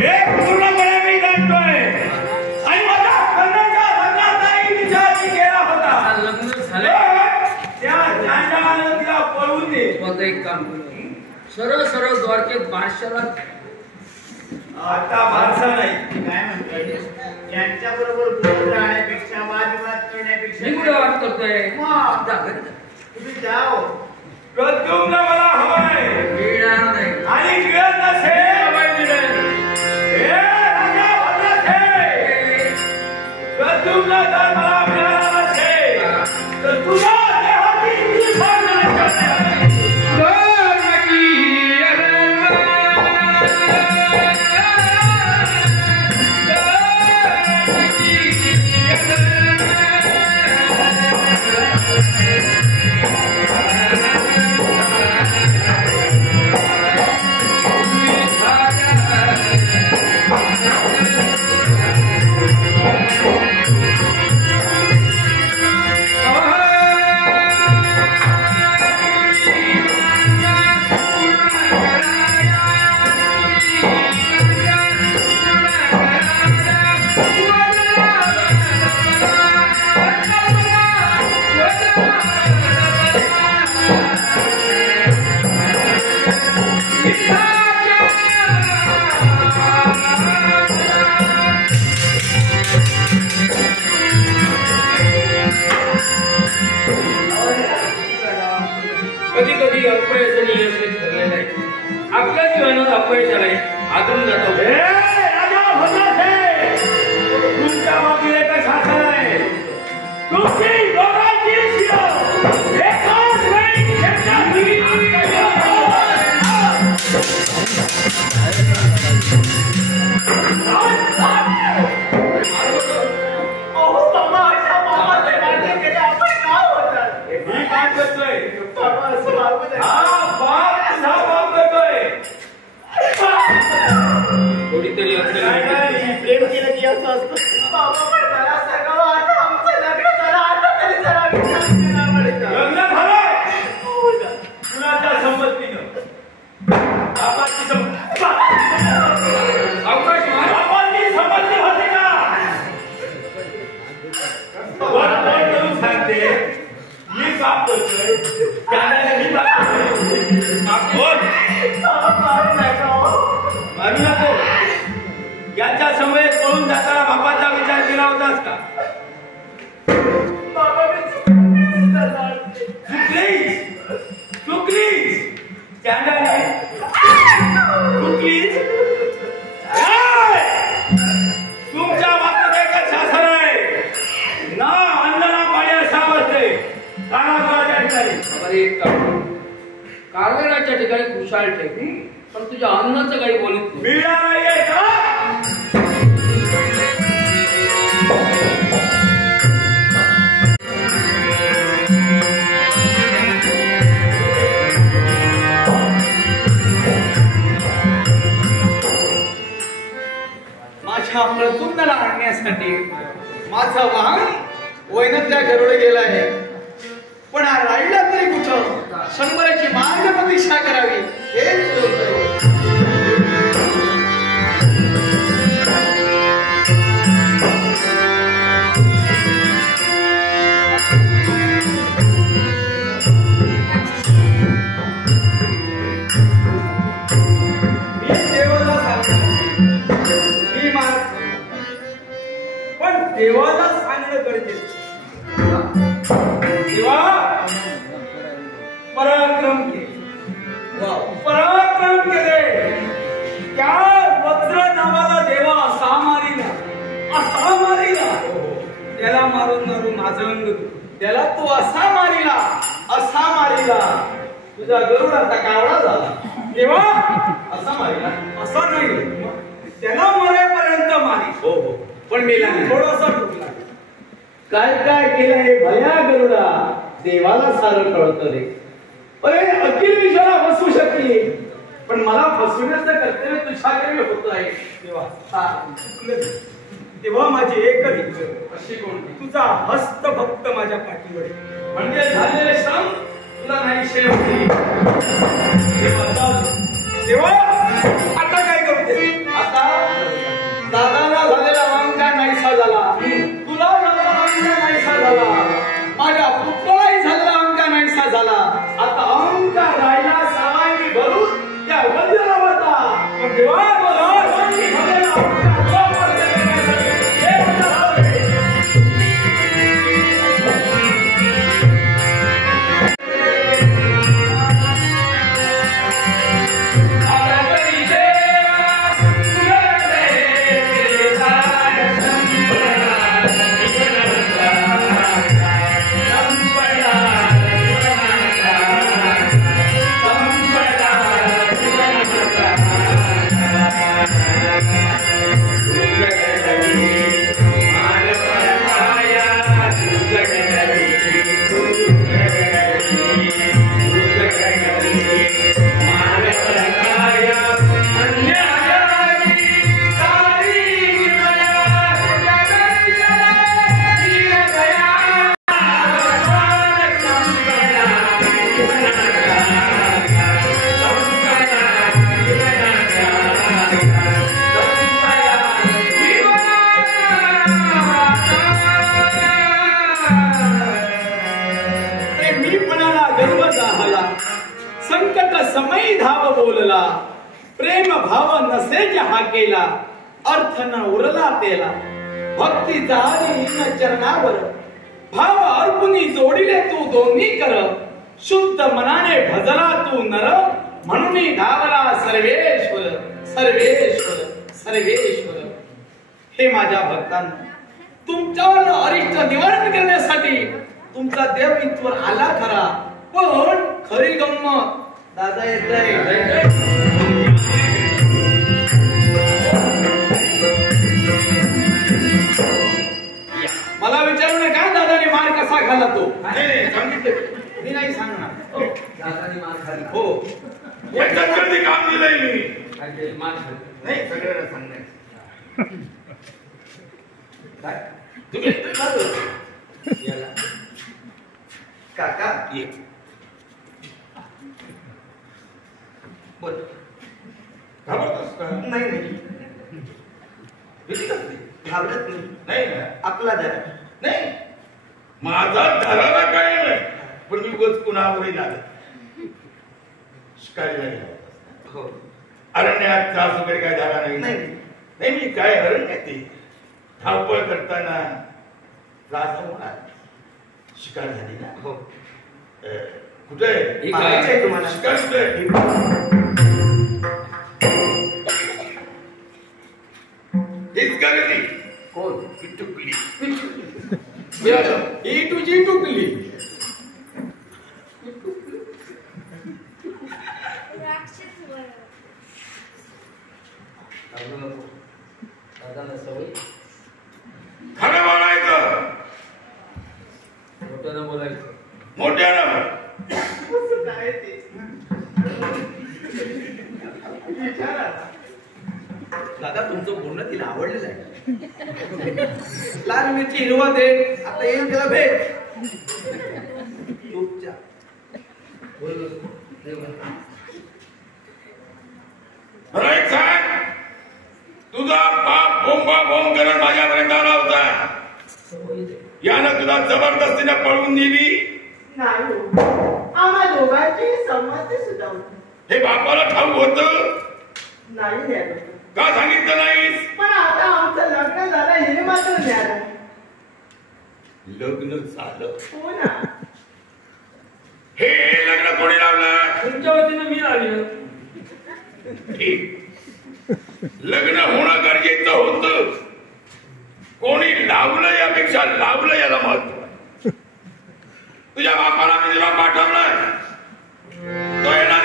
हे पूर्णपणे मी जाणतोय. आणि माझ्या कन्याच्या लग्नाचाही विचार केला होता. लग्न झालं त्या ज्ञानानं तिला पळून दे. मग एक काम कर सरळ सरळ द्वारकेत बारशाला आता बारसा नाही. काय म्हणतोय यांच्या बरोबर बोलत राहण्यापेक्षा वादविवाद करण्यापेक्षा मी कुठे वाद करतोय मग जा घरी जा. तुम्ही जाओ. प्रद्युम्न मला हवाय मिळणार नाही आणि मिळत नसेल बाई मिळेल. हे राजा भद्राचे प्रद्युम्न जर मला मिळाला नसेल तर तुझ्या देहाची हिंसा करण्याची कधी कधी अपयशाने यश ठरलेलं आहे. आपल्या जीवनात अपयशाला आदळून जातो. हे राजा भद्राचे तुमच्या बाबतीत एक शासन आहे. तुमची दोघांची शिर एकाच वेळी शेताची अहो बाबा अशा बाबाचे नाटक केले आपण का होतात? मी काय करतोय? बाबा असं वागू नये. हा बाप तुझा बाप करतोय. थोडी तरी असेल काय नाही. प्रेम केलं की असं असतं. बाबा पण मला सगळं आता आमचं लग्न झालं. आता तरी जरा विचार केला पाहिजे. लग्न झालं हो ना. कुणाच्या संमतीनं? बापाची संमती अवकाश मार. बापाची संमती होती का? वर करून सांगते मी बाप करतोय त्याने मी बाप करतोय. बोल. बाबा मारू नका हो. मारू नको. याच्या समयेत पळून जाताना बापाचा विचार केला होतास का? बाबा मी चुकलीच झाला. चुकलीस त्याने चुकलीस. तुमच्या बाबतीत एक शासन आहे. ना अन्न ना पाणी अशा असते कारागृहाच्या ठिकाणी. अरे एक काम. कारवाराच्या ठिकाणी खुशाल ठेवी पण तुझ्या अन्नाचं काही बोलत नाही. मिळणार नाहीये का? माझ्या प्रद्युम्नाला आणण्यासाठी माझा वाहन वैनत्या गरुडे गेलाय. पण हा राहिला तरी कुठं? शंभराची मार्ग प्रतीक्षा करावी हेच कळतंय. मी देवाला सांगणार मी मार पण देवाला सांगणं गरजेचं. देवा पराक्रम केले. पराक्रम केले. त्या वज्र नावाला देवा असा मारिला त्याला मारून मारून माझं अंग दुखलं. त्याला तू असा मारिला तुझा गरुड आता कावळा झाला. देवा असा मारिला. असं नाही त्याला मरेपर्यंत मारी. हो हो पण मेला नाही. थोडासा ठुकला. काय काय केलं हे भया गरुडा देवाला सारं कळतं रे. अरे अखिल विश्वाला फसवू शकते पण मला फसविण्याचं कर्तव्य तुझ्याकडे होत आहे. तेव्हा माझी एकच इच्छा अशी कोणती? तुझा हस्त भक्त माझ्या पाठीवर आहे. म्हणजे झालेले श्रम तुला नाही शेव होईल. तेव्हा आता काय करते? आता दादाला झालेला अहंकार नाहीसा झाला. तुला झालेला अहंकार नाहीसा झाला. माझ्या पुत्रालाही झालेला अहंकार नाहीसा झाला. आता अहंकार राहिला सावाई भरून संकट समय धाव बोलला, प्रेम भाव नसे जहा केला, अर्थ न उरला तेला, भक्ती जारी न चरणावर, भाव अर्पुनी जोडिले तू दोन्ही कर, शुद्ध मनाने भजला तू नर, म्हणून धावला सर्वेश्वर सर्वेश्वर सर्वेश्वर. हे माझ्या भक्तांनो, तुमच्यावर अरिष्ट निवारण करण्यासाठी तुमचा देव इथवर आला खरा, पण खरी गंमत दादा येत आहे. मला विचारू नका दादाने मार कसा घाला तो. मी नाही सांगणार. दादाने मार खाली. हो कधी काम दिलंय मी नाही सगळ्यांना सांगणार. काय तुम्ही याला काका बोल. घाबरतोस का? नाही नाही भीती कसली? घाबरत नाही. नाही ना. आपला जरा नाही माझा धराला काय नाही, पण मी उगाच कुणावरही लागत शिकायला नाही. हो अरण्यात त्रास वगैरे काय झाला नाही. नाही नाही मी काय अरण्यात धावपळ करताना त्रास होणार, शिकार झाली ना. हो कुठे माहिती आहे तुम्हाला. शिकार कुठे इतकं कोण टुकली ही तुझी टुकली. दादाला सवय खरं बोलायचं, मोठ्यानं बोलायचं. मोठ्यानं. काय ते दादा तुमचं बोलणं तिला आवडलेलं आहे. लाल मिरची हिरवा दे, आता येईल त्याला भेट. राईट सांग, तुझा बाप बोंबा बोंब करत माझ्यापर्यंत आला होता. यानं तुला जबरदस्तीने पळवून नेली. नाही आम्हा दोघांची संमती सुद्धा होती. हे बापाला ठाऊक होत, नाही न्याय का सांगितलं नाहीस? पण आता आमचं लग्न झालं हे मात्र न्याय. लग्न झालं. हो ना. हे लग्न कोणी लावलं? तुमच्या वतीनं मी आलो. लग्न होणं गरजेचं होतं. कोणी लावलं यापेक्षा लावलं याला महत्व आहे. तुझ्या बापाला मी जेव्हा पाठवलाय तो येणार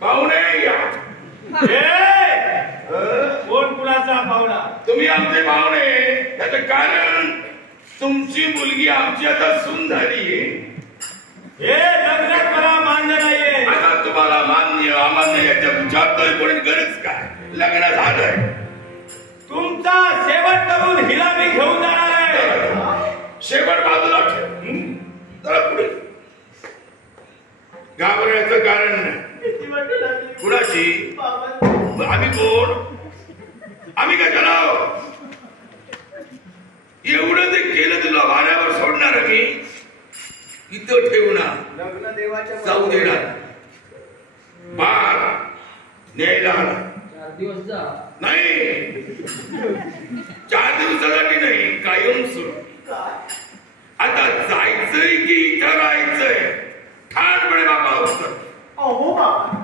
पाहुणे या. कोण कुणाचा पाहुणा? तुम्ही आमचे पाहुणे. त्याचं कारण तुमची मुलगी आमची आता सून झालीये. हे लग्न करा मान्य नाहीये. आता तुम्हाला मान्य अमान्य याच्या विचारतोय कोणी गरज काय? लग्न झालंय. तुमचा शेवट करून हिला मी घेऊन जाणार आहे. शेवट बाजूला ठेव. जरा पुढे. घाबरण्याचं कारण नाही. किती वाटू लागली कुणाची? बाबा. आम्ही कोण? आम्ही काय करावं? एवढं ते केलं तुला वाऱ्यावर सोडणार मी इथं ठेवणार लग्न देवाच्या जाऊ देणार बाळ न्यायला आला 4 दिवस जा नाही 4 दिवसासाठी नाही कायम सुरू आता जायचंय की इथं राहायचंय ठाणपणे बाबा उत्तर अहो बाबा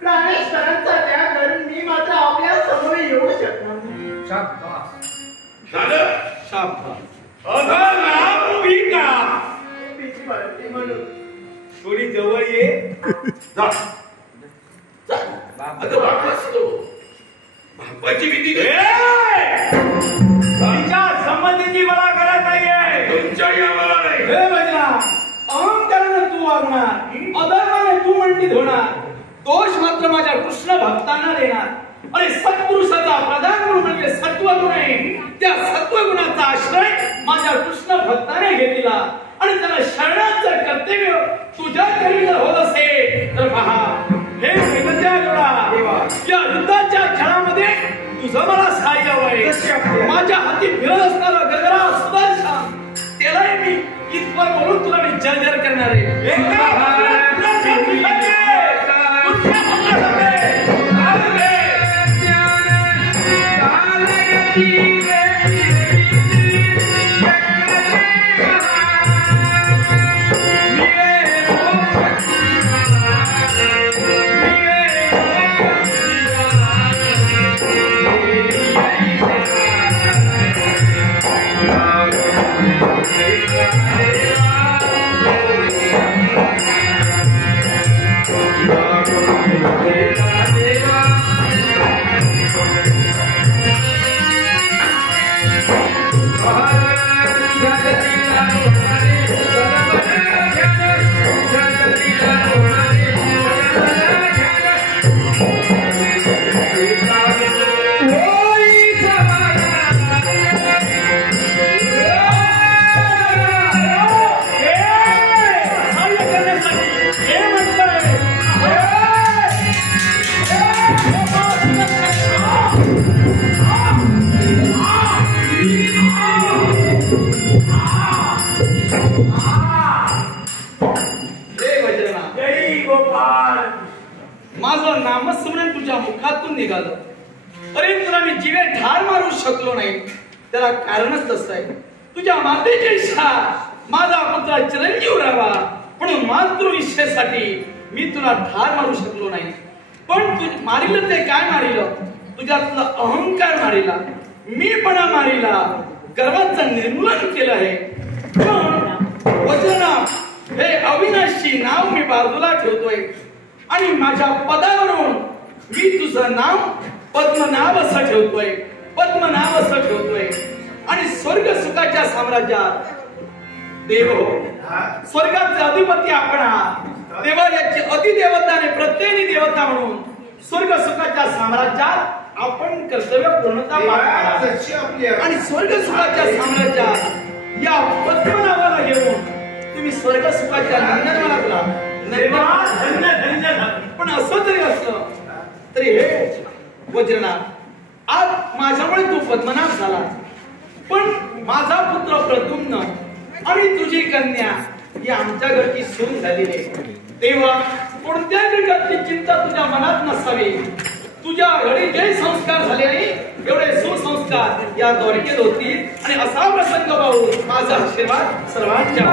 प्राणेश्वरांचा त्याग करून मी मात्र आपल्या समोर येऊ शकणार नाही. शाबास झालं शाबास. अगं नाम उभी का भीती वाटते म्हणून थोडी जवळ ये जा जा. आता बाप असतो बापाची भीती ए! काय तिच्या संमतीची मला गरज नाहीये. तुमच्याही आम्हाला नाही हे बजरा अहंकाराने तू वागणार अधर्माने तू मंडित होणार दोष मात्र माझ्या कृष्ण भक्तांना देणार आणि सत्पुरुषाचा प्रधान गुण म्हणजे सत्वगुण आहे त्या सत्वगुणाचा आश्रय माझ्या कृष्ण भक्ताने घेतला आणि त्याला शरणाचं कर्तव्य तुझ्या करी जर होत असेल तर पहा हे विनंत्यागुणा या युद्धाच्या खेळामध्ये तुझं मला सहाय्य हवंय माझ्या हाती फिरत असणारा गगरा सुदर्शन त्यालाही मी इथवर बोलून तुला मी जर्जर करणार आहे माझं नामस्मरण तुझ्या मुखातून निघालं अरे तुला मी जीवे ठार मारू शकलो नाही त्याला कारणच तसं आहे तुझ्या मातेची इच्छा माझा पुत्र चिरंजीव राहावा म्हणून मातृ इच्छेसाठी मी तुला ठार मारू शकलो नाही पण तू मारिलं ते काय मारिलं तुझ्यातला अहंकार मारिला मीपणा मारिला गर्वाचं निर्मूलन केलं आहे पण वचना हे अविनाशी नाव मी बाजूला ठेवतोय आणि माझ्या पदावरून मी तुझं नाव पद्मनाभ असं ठेवतोय पद्मनाभ असं ठेवतोय आणि स्वर्ग सुखाच्या साम्राज्यात देव स्वर्गाचे अधिपती आपण आहात तेव्हा याची अधिदेवता आणि प्रत्येक देवता म्हणून स्वर्ग सुखाच्या साम्राज्यात आपण कर्तव्य पूर्णता आणि स्वर्ग सुखाच्या साम्राज्यात या पद्मनाभाला घेऊन तुम्ही स्वर्ग सुखाच्या नंदनवनाला पण असं जरी असलं तरी हे वज्रनाथ आज माझ्यामुळे तू पद्मनाभ झाला पण माझा पुत्र प्रद्युम्न आणि तुझी कन्या ही आमच्या घरची सून झालेली आहे तेव्हा कोणत्या प्रकारची चिंता तुझ्या मनात नसावी तुझ्या घरी जे संस्कार झाले नाही एवढे सुसंस्कार या द्वारकेत होतील आणि असा प्रसंग पाहून माझा आशीर्वाद सर्वांच्या